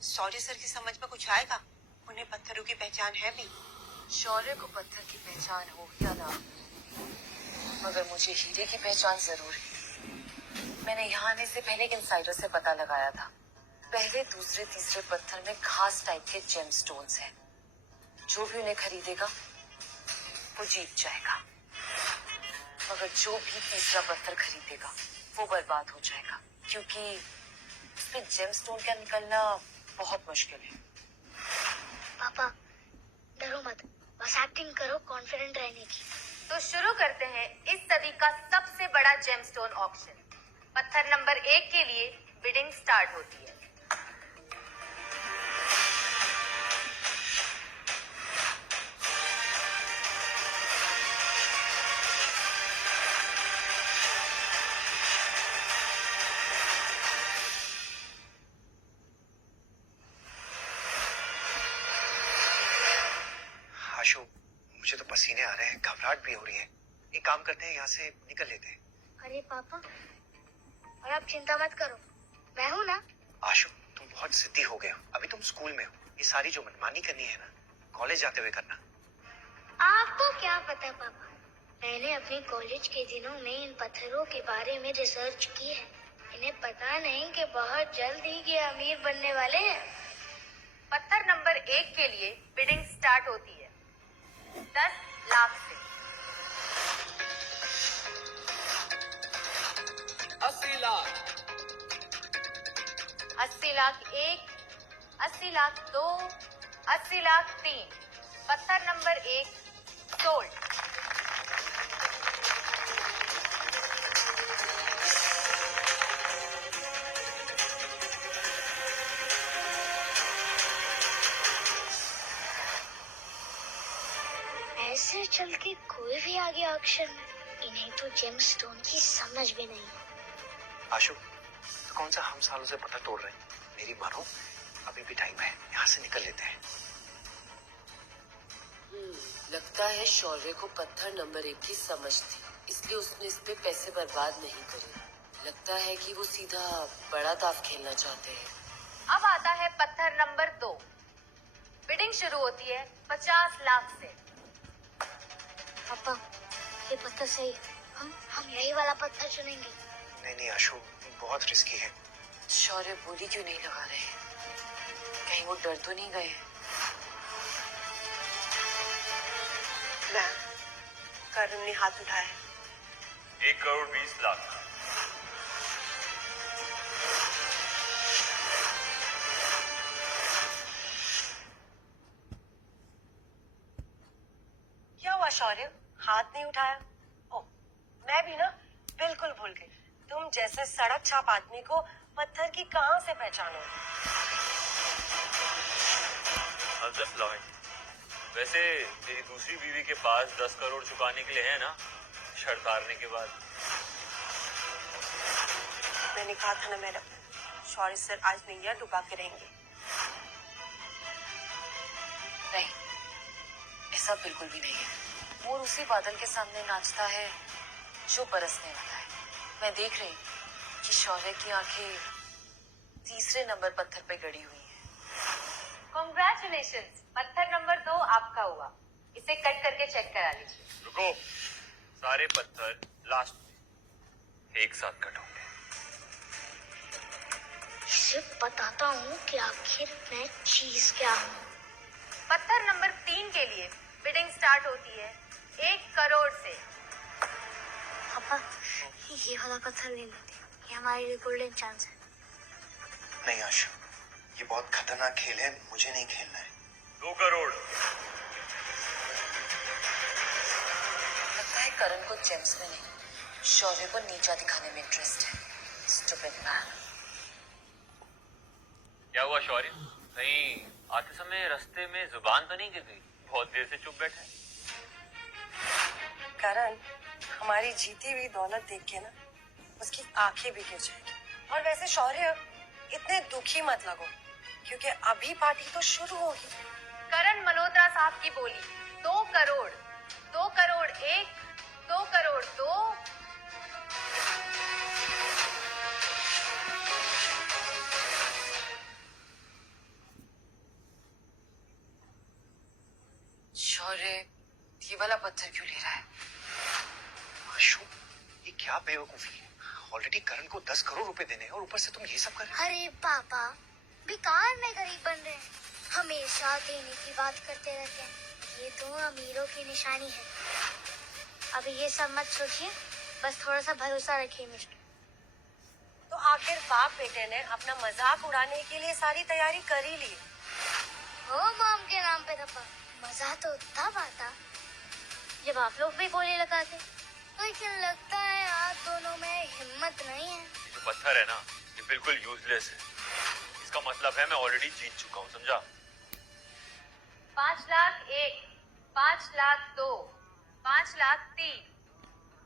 सॉरी सर की समझ में कुछ आएगा? उन्हें पत्थरों की पहचान है भी। शौर्य को पत्थर की पहचान हो या ना, मगर मुझे हीरे की पहचान जरूर है। मैंने यहाँ आने से पहले एक इनसाइडर से पता लगाया था। पहले, दूसरे, तीसरे पत्थर में खास टाइप के जेमस्टोन्स हैं। जो भी उन्हें खरीदेगा वो जीत जाएगा, मगर जो भी तीसरा पत्थर खरीदेगा वो बर्बाद हो जाएगा, क्योंकि उसमें जेमस्टोन का निकलना बहुत मुश्किल है। पापा डरो मत, बस एक्टिंग करो कॉन्फिडेंट रहने की। तो शुरू करते हैं इस सदी का सबसे बड़ा जेमस्टोन ऑक्शन। पत्थर नंबर 1 के लिए बिडिंग स्टार्ट होती है। आशु, मुझे तो पसीने आ रहे हैं, घबराहट भी हो रही है। एक काम करते हैं, यहाँ से निकल लेते हैं। अरे पापा, और आप चिंता मत करो, मैं हूँ ना। आशु, तुम बहुत जिद्दी हो गए हो। अभी तुम स्कूल में हो, ये सारी जो मनमानी करनी है ना, कॉलेज जाते हुए करना। आपको क्या पता पापा, मैंने अपने कॉलेज के दिनों में इन पत्थरों के बारे में रिसर्च की है। इन्हें पता नहीं कि बहुत जल्द ही ये अमीर बनने वाले हैं। पत्थर नंबर 1 के लिए बिडिंग स्टार्ट होती है 10 लाख से। 80 लाख, 80 लाख 1, 80 लाख 2, 80 लाख 3। पत्थर नंबर 1 सोल्ड। ऐसे चल के कोई भी आ गया ऑक्शन में, इन्हें तो जेमस्टोन की समझ भी नहीं। आशु, तो कौन सा हम सालों से पत्थर तोड़ रहे हैं? मेरी मानो, अभी भी टाइम है, यहाँ से निकल लेते हैं। लगता है शौर्य को पत्थर नंबर 1 की समझ थी, इसलिए उसने इस पे पैसे बर्बाद नहीं करे। लगता है कि वो सीधा बड़ा ताव खेलना चाहते हैं। अब आता है पत्थर नंबर 2। बिडिंग शुरू होती है 50 लाख से। पापा ये पत्थर सही है। हम यही वाला पत्थर चुनेंगे। नहीं नहीं आशु, बहुत रिस्की है। शौर्य बोली क्यों नहीं लगा रहे? कहीं वो डर तो नहीं गए? करण ने हाथ उठाया। 1 करोड़ 20 लाख। क्या हुआ शौर्य, हाथ नहीं उठाया? ओ, मैं भी ना बिल्कुल भूल गई। तुम जैसे सड़क छाप आदमी को पत्थर की कहां से पहचानो? वैसे तेरी दूसरी बीवी के पास 10 करोड़ चुकाने के लिए है ना, शर्त हारने के बाद। मैंने कहा था ना मैडम, शौर्य सर आज नहीं है, डुबा के रहेंगे। नहीं, ऐसा बिल्कुल भी नहीं है। मोर उसी बादल के सामने नाचता है जो बरसने वाला है। मैं देख रही हूँ कि शौर्य की आंखें तीसरे नंबर पत्थर पे गड़ी हुई हैं। Congratulations, पत्थर नंबर 2 आपका हुआ। इसे कट करके चेक करा लीजिए। रुको, सारे पत्थर लास्ट में एक साथ कट होंगे। सिर्फ बताता हूँ कि आखिर मैं चीज क्या हूँ। पत्थर नंबर 3 के लिए बिडिंग स्टार्ट होती है 1 करोड़ से। पापा ये वाला पत्थर ले लेते हैं, ये हमारे लिए गोल्डन चांस है। नहीं आशु, ये बहुत खतरनाक खेल है, मुझे नहीं खेलना है। 2 करोड़। लगता है करण को जेम्स में नहीं, शौर्य को नीचा दिखाने में इंटरेस्ट है। Stupid man. क्या हुआ शौर्य? कहीं आते समय रास्ते में जुबान तो नहीं गिर गई? बहुत देर से चुप बैठा है। करण, हमारी जीती हुई दौलत देख के ना उसकी आंखें भी गिर जाएगी। और वैसे शौर्य, इतने दुखी मत लगो, क्योंकि अभी पार्टी तो शुरू होगी। करण मल्होत्रा साहब की बोली 2 करोड़, 2 करोड़ 1, 2 करोड़ 2। शौर्य ये वाला पत्थर क्यों ले रहा है? आशु, ये क्या बेवकूफी है? ऑलरेडी करण को 10 करोड़ रुपए देने हैं और ऊपर से तुम ये सब कर रहे हो। अरे पापा, बेकार में गरीब बन रहे हैं। हमेशा देने की बात करते रहते हैं। ये तो अमीरों की निशानी है। अभी ये सब मत सोचिए, बस थोड़ा सा भरोसा रखिए मिस्टर। तो आखिर बाप बेटे ने अपना मजाक उड़ाने के लिए सारी तैयारी कर ही ली। ओ मॉम के नाम पे धप्पा। मजा तो तब आता जब आप लोग भी बोले लगाते, लेकिन लगता है आप दोनों में हिम्मत नहीं है। जो पत्थर है ना, ये बिल्कुल यूजलेस है। इसका मतलब है मैं ऑलरेडी जीत चुका हूँ, समझा? 5 लाख 1, 5 लाख 2, 5 लाख 3।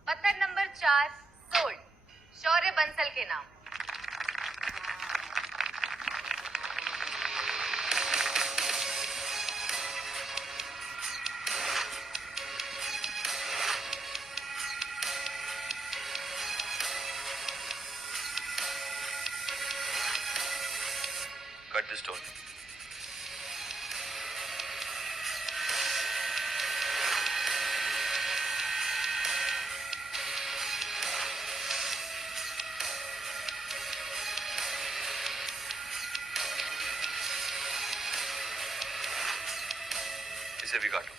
पत्थर नंबर 4 सोल्ड, शौर्य बंसल के नाम। Cut the stone. इसे भी काटो।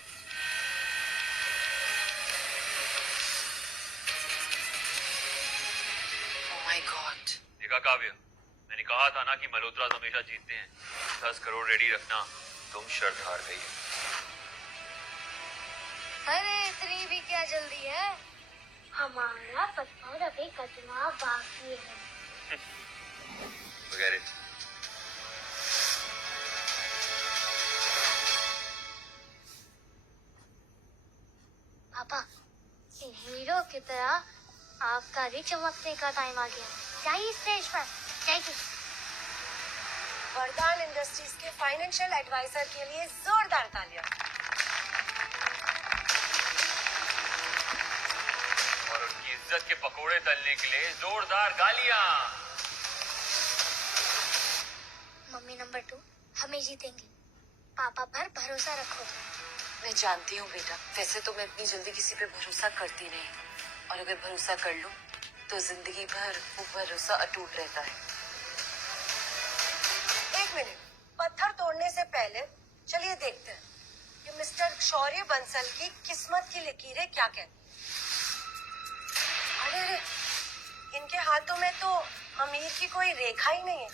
Oh my God. देखा काव्य, मैंने कहा था ना कि मल्होत्रा हमेशा जीतते हैं। 10 करोड़ रेडी रखना, तुम शर्त हार गई। अरे इतनी भी क्या जल्दी है? हमारा पत्थर अभी कटना बाकी है। वगैरह। पापा, इन हीरो की तरह आपका भी चमकने का टाइम आ गया। जाइए स्टेज पर, जाइए। वरदान इंडस्ट्रीज के फाइनेंशियल एडवाइजर के लिए जोरदार तालियां। और उनकी इज्जत के पकोड़े तलने के लिए जोरदार गालियां। मम्मी नंबर 2, हमें जीतेंगे। पापा पर भरोसा रखो। मैं जानती हूँ बेटा, वैसे तो मैं इतनी जल्दी किसी पे भरोसा करती नहीं, और अगर भरोसा कर लूं तो जिंदगी भर वो भरोसा अटूट रहता है। एक मिनट, पत्थर तोड़ने से पहले चलिए देखते हैं कि मिस्टर शौर्य बंसल की किस्मत की लकीरें क्या कहती हैं। अरे अरे, इनके हाथों में तो अमीर की कोई रेखा ही नहीं है।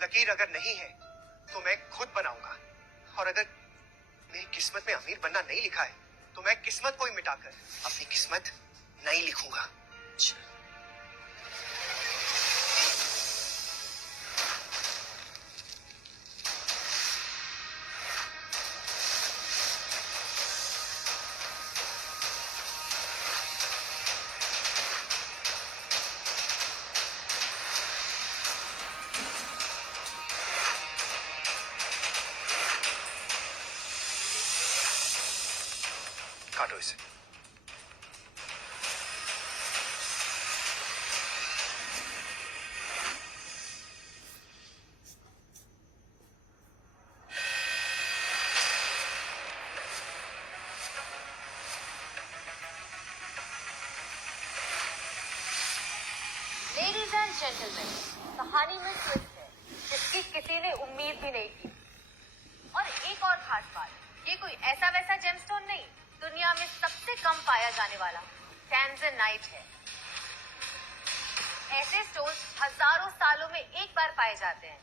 लकीर अगर नहीं है तो मैं खुद बनाऊंगा, और अगर मेरी किस्मत में अमीर बनना नहीं लिखा है तो मैं किस्मत को ही मिटाकर अपनी किस्मत नहीं लिखूंगा। काटो इसे। लेडीज एंड जेंटलमैन, कहानी में ट्विस्ट है जिसकी किसी ने उम्मीद भी नहीं की। और एक और खास बात, ये कोई ऐसा वैसा जेमस्टोन नहीं, दुनिया में सबसे कम पाया जाने वाला टैंजनाइट है। ऐसे स्टोन्स हजारों सालों में एक बार पाए जाते हैं,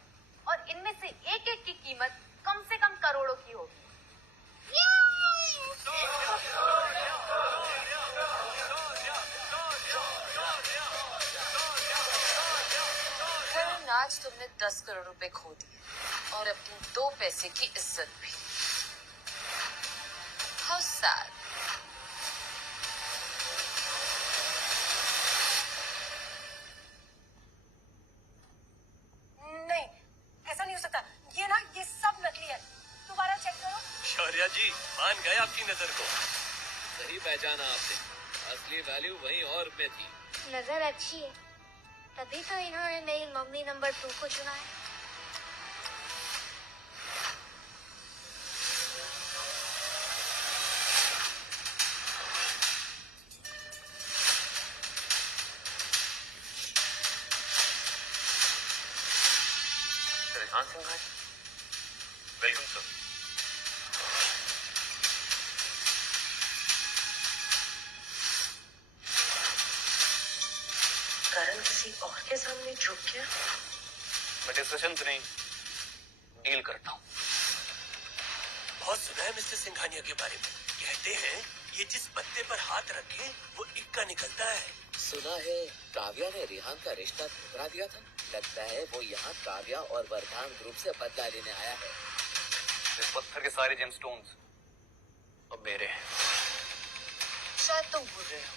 और इनमें से एक एक की कीमत कम से कम करोड़ों की होगी। करण, आज तुमने 10 करोड़ रुपए खो दिए और अपनी 2 पैसे की इज्जत भी। How sad. नहीं, ऐसा नहीं हो सकता। ये ना, ये सब नकली है। दोबारा चेक करो। शौर्या जी मान गए आपकी नजर को। सही पहचाना आपने, असली वैल्यू वहीं और में थी। नजर अच्छी है, तभी तो इन्होंने मेरी मम्मी नंबर 2 को चुना है। रेहान सिंह भाई, वेलकम सर। करण किसी और के सामने झुक गया। मैं डिस्कशन से नहीं, डील करता हूँ। बहुत सुना है मिस्टर सिंघानिया के बारे में, कहते हैं ये जिस पत्ते पर हाथ रखे वो इक्का निकलता है। सुना है काव्या ने रिहान का रिश्ता ठुकरा दिया था। लगता है वो यहाँ काव्या और वरदान ग्रुप से बदला लेने आया है। इस पत्थर के सारे जेमस्टोन्स अब मेरे हैं। शायद तुम भूल रहे हो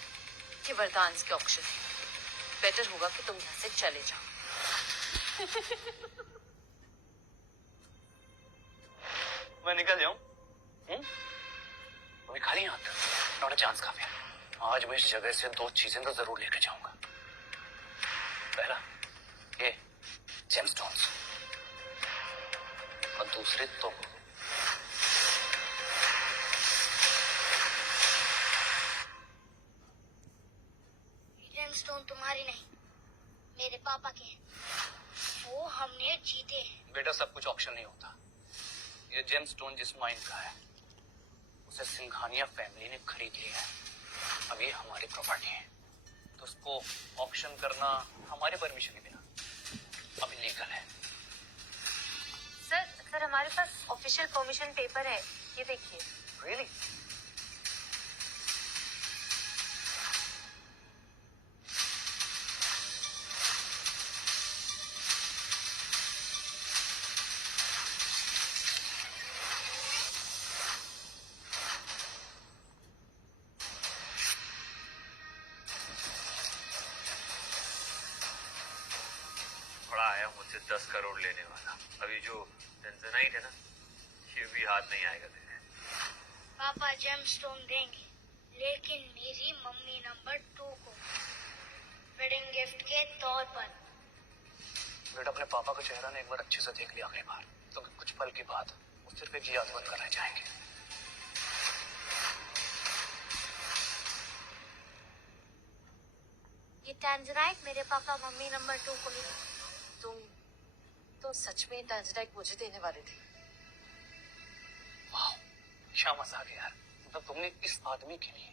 कि वरदान के ऑक्शन है। बेटर होगा कि तुम यहाँ से चले जाओ। मैं निकल जाऊं? मैं खाली हाथ, नॉट अ चांस काव्या। आज मैं इस जगह से 2 चीजें तो जरूर लेकर जाऊंगा। पहला ये जेमस्टोन्स, और दूसरे तो जेमस्टोन तुम्हारी नहीं, मेरे पापा के हैं। वो हमने जीते हैं। बेटा सब कुछ ऑक्शन नहीं होता। ये जेमस्टोन जिस माइन का है उसे सिंघानिया फैमिली ने खरीद लिया है। अब ये हमारी प्रॉपर्टी है, तो उसको ऑक्शन करना हमारे परमिशन के बिना अब इलीगल है। सर हमारे पास ऑफिशियल परमिशन पेपर है, ये देखिए। रियली? आया मुझसे 10 करोड़ लेने वाला। अभी जो टेंशनाइट है ना, ये भी हाथ नहीं आएगा तेरे। पापा जेमस्टोन देंगे, लेकिन मेरी मम्मी नंबर 2 को वेडिंग गिफ्ट के तौर पर। बेटा अपने पापा का चेहरा ने एक बार अच्छे से देख लिया अगली बार, तो कुछ पल के बाद वो सिर्फ एक याद बनकर रह जाएंगे। ये टैंजराइट मेरे पापा मम्मी नंबर 2 को मिला। तुम सच में टैंजराइट मुझे देने वाले थे? वाह, क्या मजा आ गया यार। मतलब तुमने इस आदमी के लिए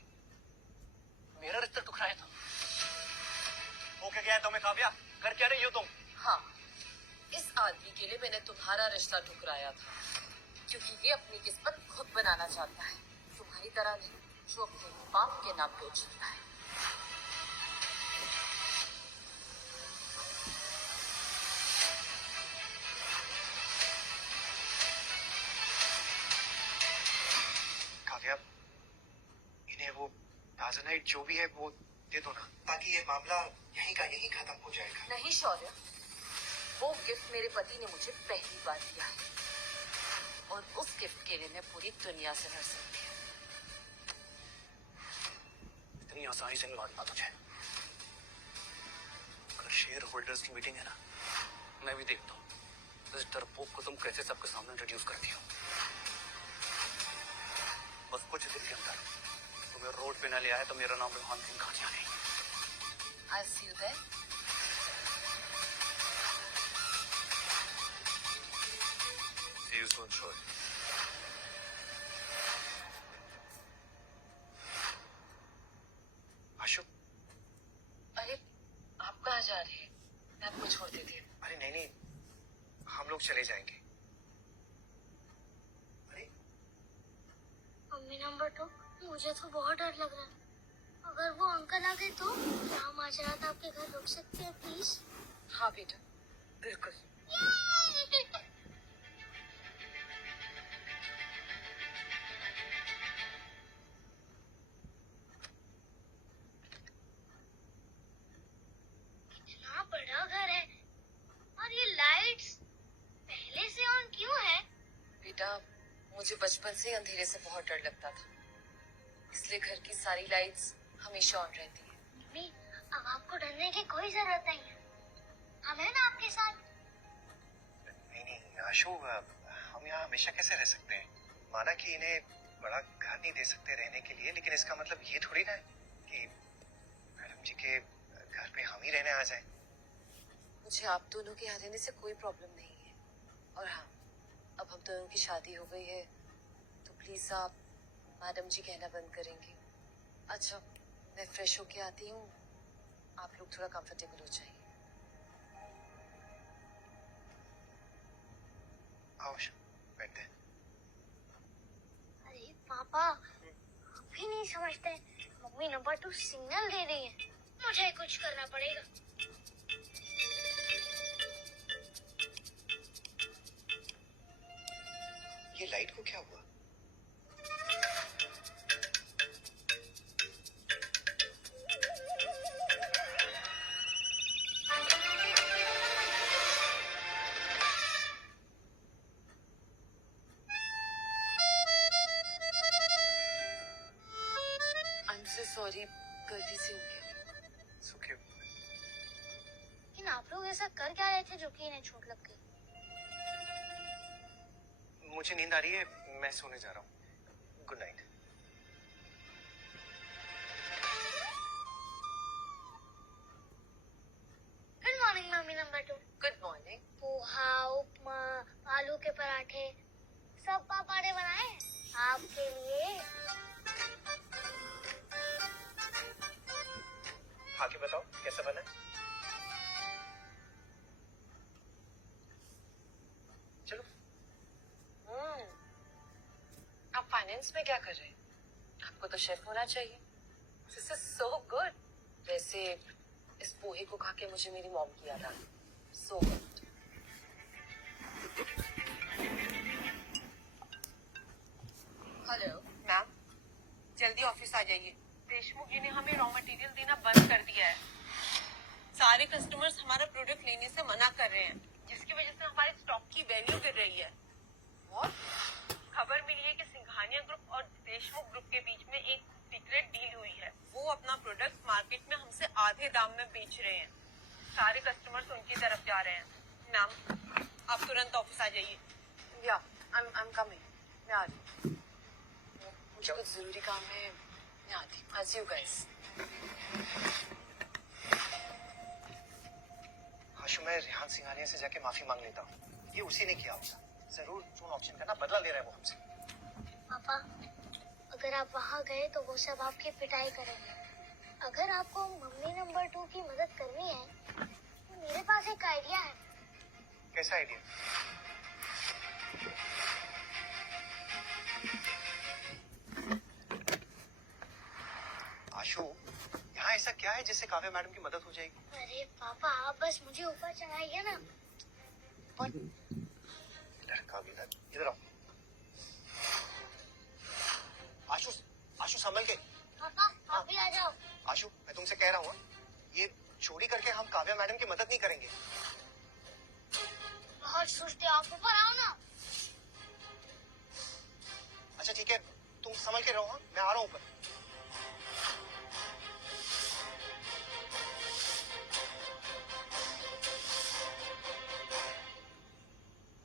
मेरा रिश्ता टुकराया था। वो क्या गया है तुम्हें काव्या? कर क्या रही हो तुम? हाँ, इस आदमी के लिए मैंने तुम्हारा रिश्ता ठुकराया था, क्योंकि ये अपनी किस्मत खुद बनाना चाहता है, तुम्हारी तरह नहीं, जो अपने बाप के नाम पे उछलता है। काव्या, इन्हें वो टाजनाइट जो भी है वो दे दो ना, ताकि ये मामला यहीं का यहीं खत्म हो जाएगा। नहीं शौर्य, वो गिफ्ट मेरे पति ने मुझे पहली बार दिया है, और उस गिफ्ट के लिए मैं पूरी दुनिया से लड़ सकती हूँ। इतनी आसानी से नहीं मानता तुझे। अगर शेयर होल्डर्स की मीटिंग है ना, मैं भी देखता हूँ इस डरपोक को तुम कैसे सबके सामने इंट्रोड्यूस करती हो। बस कुछ दिन के अंदर तुम्हें रोड पे न ले आया तो मेरा नाम रोहन सिंघानिया नहीं। I'll see you there. See you soon, Shoy. आशु, अरे आप कहाँ जा रहे हैं? मैं आपको छोड़ देती हूँ। अरे नहीं नहीं, हम लोग चले जाएंगे। अरे मम्मी नंबर 2, मुझे तो बहुत डर लग रहा है। अगर वो अंकल आ गए तो क्या हम आज रात आपके घर रुक सकते हैं प्लीज? हाँ बेटा, बिल्कुल। कितना बड़ा घर है, और ये लाइट्स पहले से ऑन क्यों है? बेटा, मुझे बचपन से ही अंधेरे से बहुत डर लगता था, इसलिए घर की सारी लाइट्स हमेशा ऑन रहती है। मम्मी, अब आपको डरने की कोई जरूरत नहीं है, हम हैं ना आपके साथ। नहीं नहीं आशु, हम यहाँ हमेशा कैसे रह सकते हैं? माना कि इन्हें बड़ा घर नहीं दे सकते रहने के लिए, लेकिन इसका मतलब ये थोड़ी ना है कि मैडम जी के घर पे हम ही रहने आ जाएं। मुझे आप दोनों के यहाँ रहने से कोई प्रॉब्लम नहीं है, और हाँ, अब हम दोनों की शादी हो गई है तो प्लीज आप मैडम जी कहना बंद करेंगे। अच्छा, मैं फ्रेश होके आती हूँ, आप लोग थोड़ा कंफर्टेबल हो जाइए। आओ आशु, बैठते हैं। अरे पापा, आप भी नहीं समझते, मम्मी नंबर 2 सिग्नल दे रही है, मुझे कुछ करना पड़ेगा। ये लाइट को क्या हुआ? सॉरी, गलती से हो गया। सुखी, लेकिन आप लोग ऐसा कर क्या रहे थे जो कि इन्हें चोट लग गई? मुझे नींद आ रही है, मैं सोने जा रहा हूँ। Good night. Good morning mummy number 2। Good morning. Poha, upma, आलू के पराठे, सब पापा ने बनाए हैं आपके लिए। खा के बताओ कैसा बना है? चलो। आप फाइनेंस में क्या कर रहे हैं? आपको तो शेफ होना चाहिए। This is so good. वैसे इस पोहे को खा के मुझे मेरी मॉम की याद आ गई। So good. हेलो मैम, जल्दी ऑफिस आ जाइए। देशमुख जी ने हमें रॉ मटेरियल देना बंद कर दिया है। सारे कस्टमर्स हमारा प्रोडक्ट लेने से मना कर रहे हैं, जिसकी वजह से हमारे स्टॉक की वैल्यू गिर रही है। और खबर मिली है कि सिंघानिया ग्रुप और देशमुख ग्रुप के बीच में एक सीक्रेट डील हुई है। वो अपना प्रोडक्ट मार्केट में हमसे आधे दाम में बेच रहे हैं। सारे कस्टमर्स उनकी तरफ जा रहे हैं। मैम, आप तुरंत ऑफिस आ जाइए। या आई एम कमिंग। मैं आ रही हूँ। मुझे कुछ जरूरी काम है, मैं आती हूँ। I'll see you guys. आशु, मैं रेहान सिंघानिया से जाके माफी मांग लेता हूँ। ये उसी ने किया होगा। जरूर ड्रोन ऑक्शन का ना बदला ले रहा है वो हमसे। पापा, अगर आप वहाँ गए तो वो सब आपकी पिटाई करेंगे। अगर आपको मम्मी नंबर 2 की मदद करनी है तो मेरे पास एक आइडिया है। कैसा आइडिया? आशु, यहाँ ऐसा क्या है जिससे काव्या मैडम की मदद हो जाएगी? अरे पापा, आप बस मुझे ऊपर चढ़ाइए ना। लड़का भी इधर आओ। आशु, आशु संभल के। पापा, आप भी आ जाओ। आशु, मैं तुमसे कह रहा हूँ, ये चोरी करके हम काव्या मैडम की मदद नहीं करेंगे। बहुत सुस्ते, आप ऊपर आओ ना। अच्छा ठीक है, तुम संभल के रहो। हाँ, मैं आ रहा हूँ ऊपर।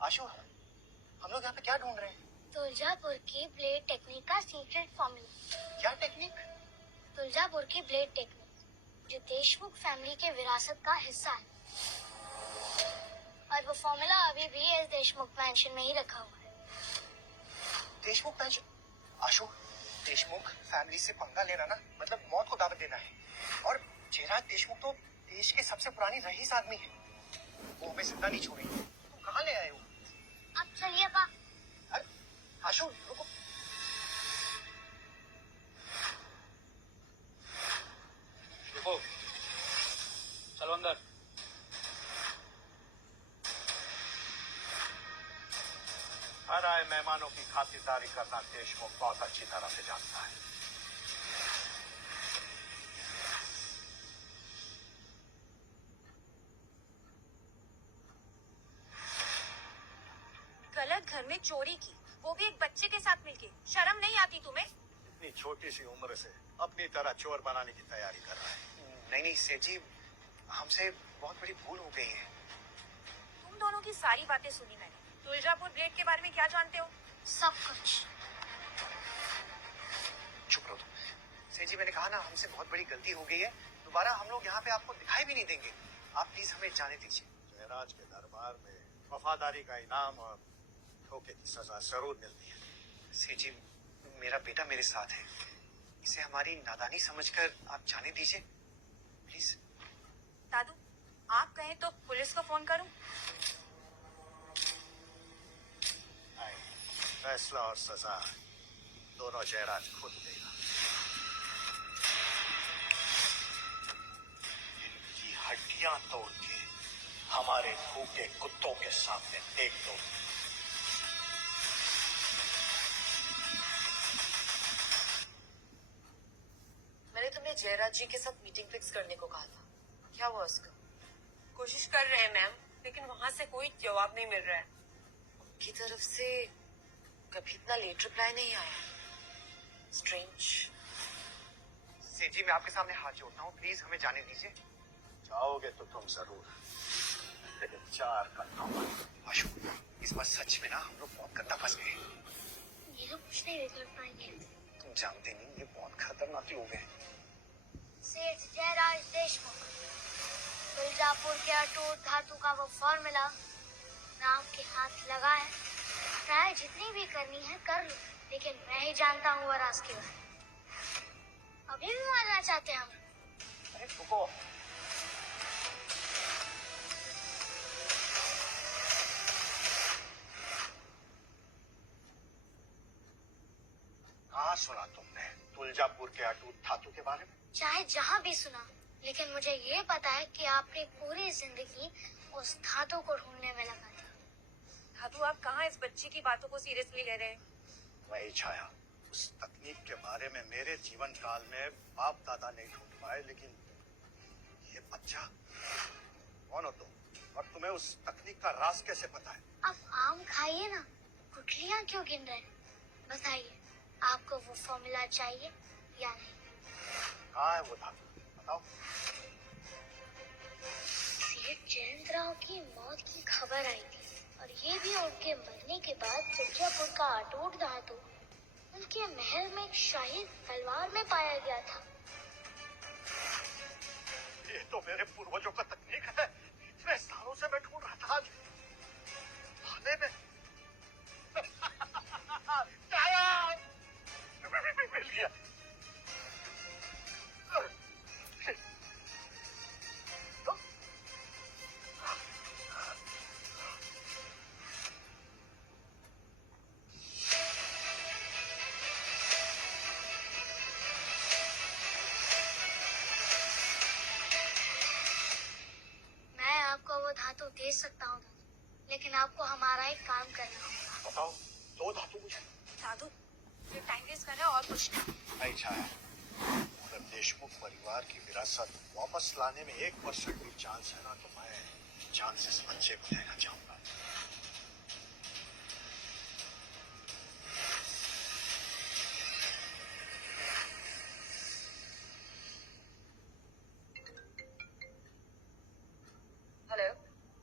आशु, हम लोग यहाँ पे क्या ढूंढ रहे हैं? तुलजापुर की ब्लेड टेक्निक का सीक्रेट फॉर्मूला। क्या टेक्निक? तुलजापुर की ब्लेड टेक्निक, जो देशमुख फैमिली के विरासत का हिस्सा है। और वो फॉर्मूला अभी भी एस देशमुख पेंशन में ही रखा हुआ है। देशमुख पेंशन? आशु, देशमुख फैमिली से पंगा लेना ना मतलब मौत को दावत देना है। और जयराज देशमुख तो देश के सबसे पुरानी रईस आदमी है। वो हमें जिंदा नहीं छोड़ेंगे। तुम कहाँ ले आए हो? अब चलिए पा। अरे आशु, रुको। रुको, चलो अंदर। हर आए मेहमानों की खातिरदारी करना देशमुख बहुत अच्छी तरह से जानता है। गलत घर में चोरी की, वो भी एक बच्चे के साथ मिलके। शर्म नहीं आती तुम्हें? इतनी छोटी सी उम्र से अपनी तरह चोर बनाने की तैयारी कर रहा है। नहीं नहीं सेठ जी, हमसे बहुत बड़ी भूल हो गई है। तुम दोनों की सारी बातें सुनी मैंने। तुलजापुर ब्लेड के बारे में क्या जानते हो? सब कुछ। चुप रहो तुम। सेठ जी, मैंने कहा ना, हमसे बहुत बड़ी गलती हो गई है। दोबारा हम लोग यहाँ पे आपको दिखाई भी नहीं देंगे। आप प्लीज हमें जाने दीजिए। जयराज के दरबार में वफादारी का इनाम और धोखे की सजा जरूर मिलती है। सेठ जी, मेरा बेटा मेरे साथ है। इसे हमारी नादानी समझकर आप जाने दीजिए प्लीज। दादू, आप कहें तो पुलिस को फोन करूं? फैसला और सजा दोनों जयराज खुद देगा। इनकी हड्डियां तोड़ के हमारे भूखे कुत्तों के सामने फेंक दो। मैंने तुम्हें जयराज जी के साथ मीटिंग फिक्स करने को कहा था, क्या हुआ उसका? कोशिश कर रहे हैं मैम, लेकिन वहाँ से कोई जवाब नहीं मिल रहा है। उनकी तरफ से कभी इतना लेट रिप्लाई नहीं आया। स्ट्रेंज। सेठ जी, मैं आपके सामने हाथ जोड़ता हूँ, प्लीज हमें जाने दीजिए। जाओगे तो तुम जरूर, लेकिन 4 कदम। आशु, इस बार सच में ना हम लोग बहुत गंदा फंस गए। ये लोग कुछ नहीं बिगड़ पाएंगे। तुम जानते नहीं, ये बहुत खतरनाक लोग हैं। सेठ जयराज देशमुख, तुलजापुर के अटूट धातु का वो फॉर्मूला नाम के हाथ लगा है। ट्राई जितनी भी करनी है कर लो, लेकिन मैं ही जानता हूँ वो राज के बारे में। अभी भी मारना चाहते हैं हमें। अरे रुको। कहाँ सुना तुमने तुलजापुर के अटूट धातु के बारे में? चाहे जहाँ भी सुना, लेकिन मुझे ये पता है कि आपने पूरी जिंदगी उस धातु को ढूंढने में लगा दी। दादू, आप कहाँ इस बच्ची की बातों को सीरियसली ले रहे हैं? वही छाया, उस तकनीक के बारे में मेरे जीवन काल में बाप दादा नहीं ढूंढ पाए, लेकिन ये बच्चा कौन हो तुम और तुम्हें उस तकनीक का राज कैसे पता है? आप आम खाइए ना, गुठलियां क्यों गिन रहे हैं? बताइए, आपको वो फॉर्मूला चाहिए या नहीं? कहाँ है वो धातु, बताओ। सेठ जयंत राव की मौत की खबर आई थी और ये भी उनके मरने के बाद मिर्जापुर का अटूट धातु उनके महल में एक शाही तलवार में पाया गया था। ये तो मेरे पूर्वजों का तकनीक है। इतने सालों से मैं ढूंढ रहा था, आज भाले में मिल गया। मैं आपको वो धातु दे सकता हूँ, लेकिन आपको हमारा एक काम करना होगा। बताओ, दो धातु मुझे। दादू ये टाइम वेस्ट कर रहे हो और कुछ नहीं छाया, अगर देशमुख परिवार की विरासत वापस लाने में 1% भी चांस है ना, तो मैं जान से इस बच्चे को लेना चाहूंगा। हेलो,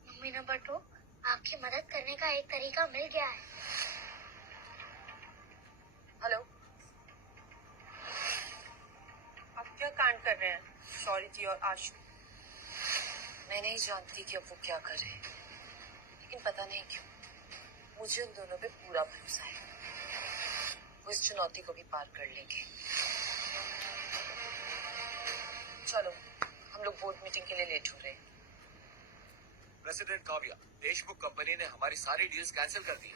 मम्मी नंबर 2, आपकी मदद करने का एक तरीका मिल गया है। हेलो, आप क्या कांड कर रहे हैं? सॉरी जी और आशु। मैं नहीं जानती कि अब वो क्या कर रहे हैं, लेकिन पता नहीं क्यों मुझे उन दोनों पे पूरा भरोसा है। वो इस चुनौती को भी पार कर लेंगे। चलो, हम लोग बोर्ड मीटिंग के लिए लेट हो रहे हैं। प्रेसिडेंट काव्या, देशमुख कंपनी ने हमारी सारी डील्स कैंसिल कर दी।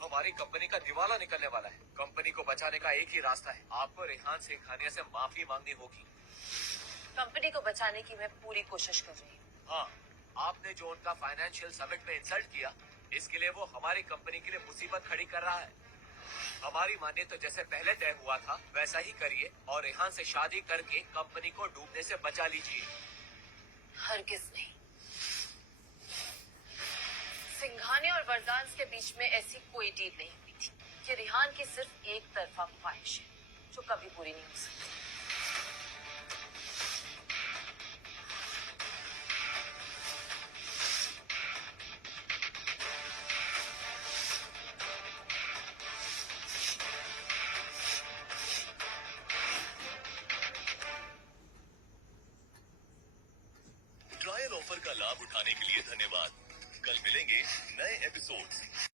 हमारी कंपनी का दिवाला निकलने वाला है। कंपनी को बचाने का एक ही रास्ता है, आपको रेहान सिंघानिया से माफी मांगनी होगी। कंपनी को बचाने की मैं पूरी कोशिश कर रही हूँ। हाँ, आपने जो उनका फाइनेंशियल समिट में इंसल्ट किया, इसके लिए वो हमारी कंपनी के लिए मुसीबत खड़ी कर रहा है। हमारी मानिए तो जैसे पहले तय हुआ था वैसा ही करिए और रेहान से शादी करके कंपनी को डूबने से बचा लीजिए। हरगिज नहीं। सिंघानिया और वरदान के बीच में ऐसी कोई डील नहीं हुई थी। ये रेहान की सिर्फ एक तरफा ख्वाहिश है जो कभी पूरी नहीं हो सकती। ट्रायल ऑफर का लाभ उठाने के लिए धन्यवाद। कल मिलेंगे नए एपिसोड।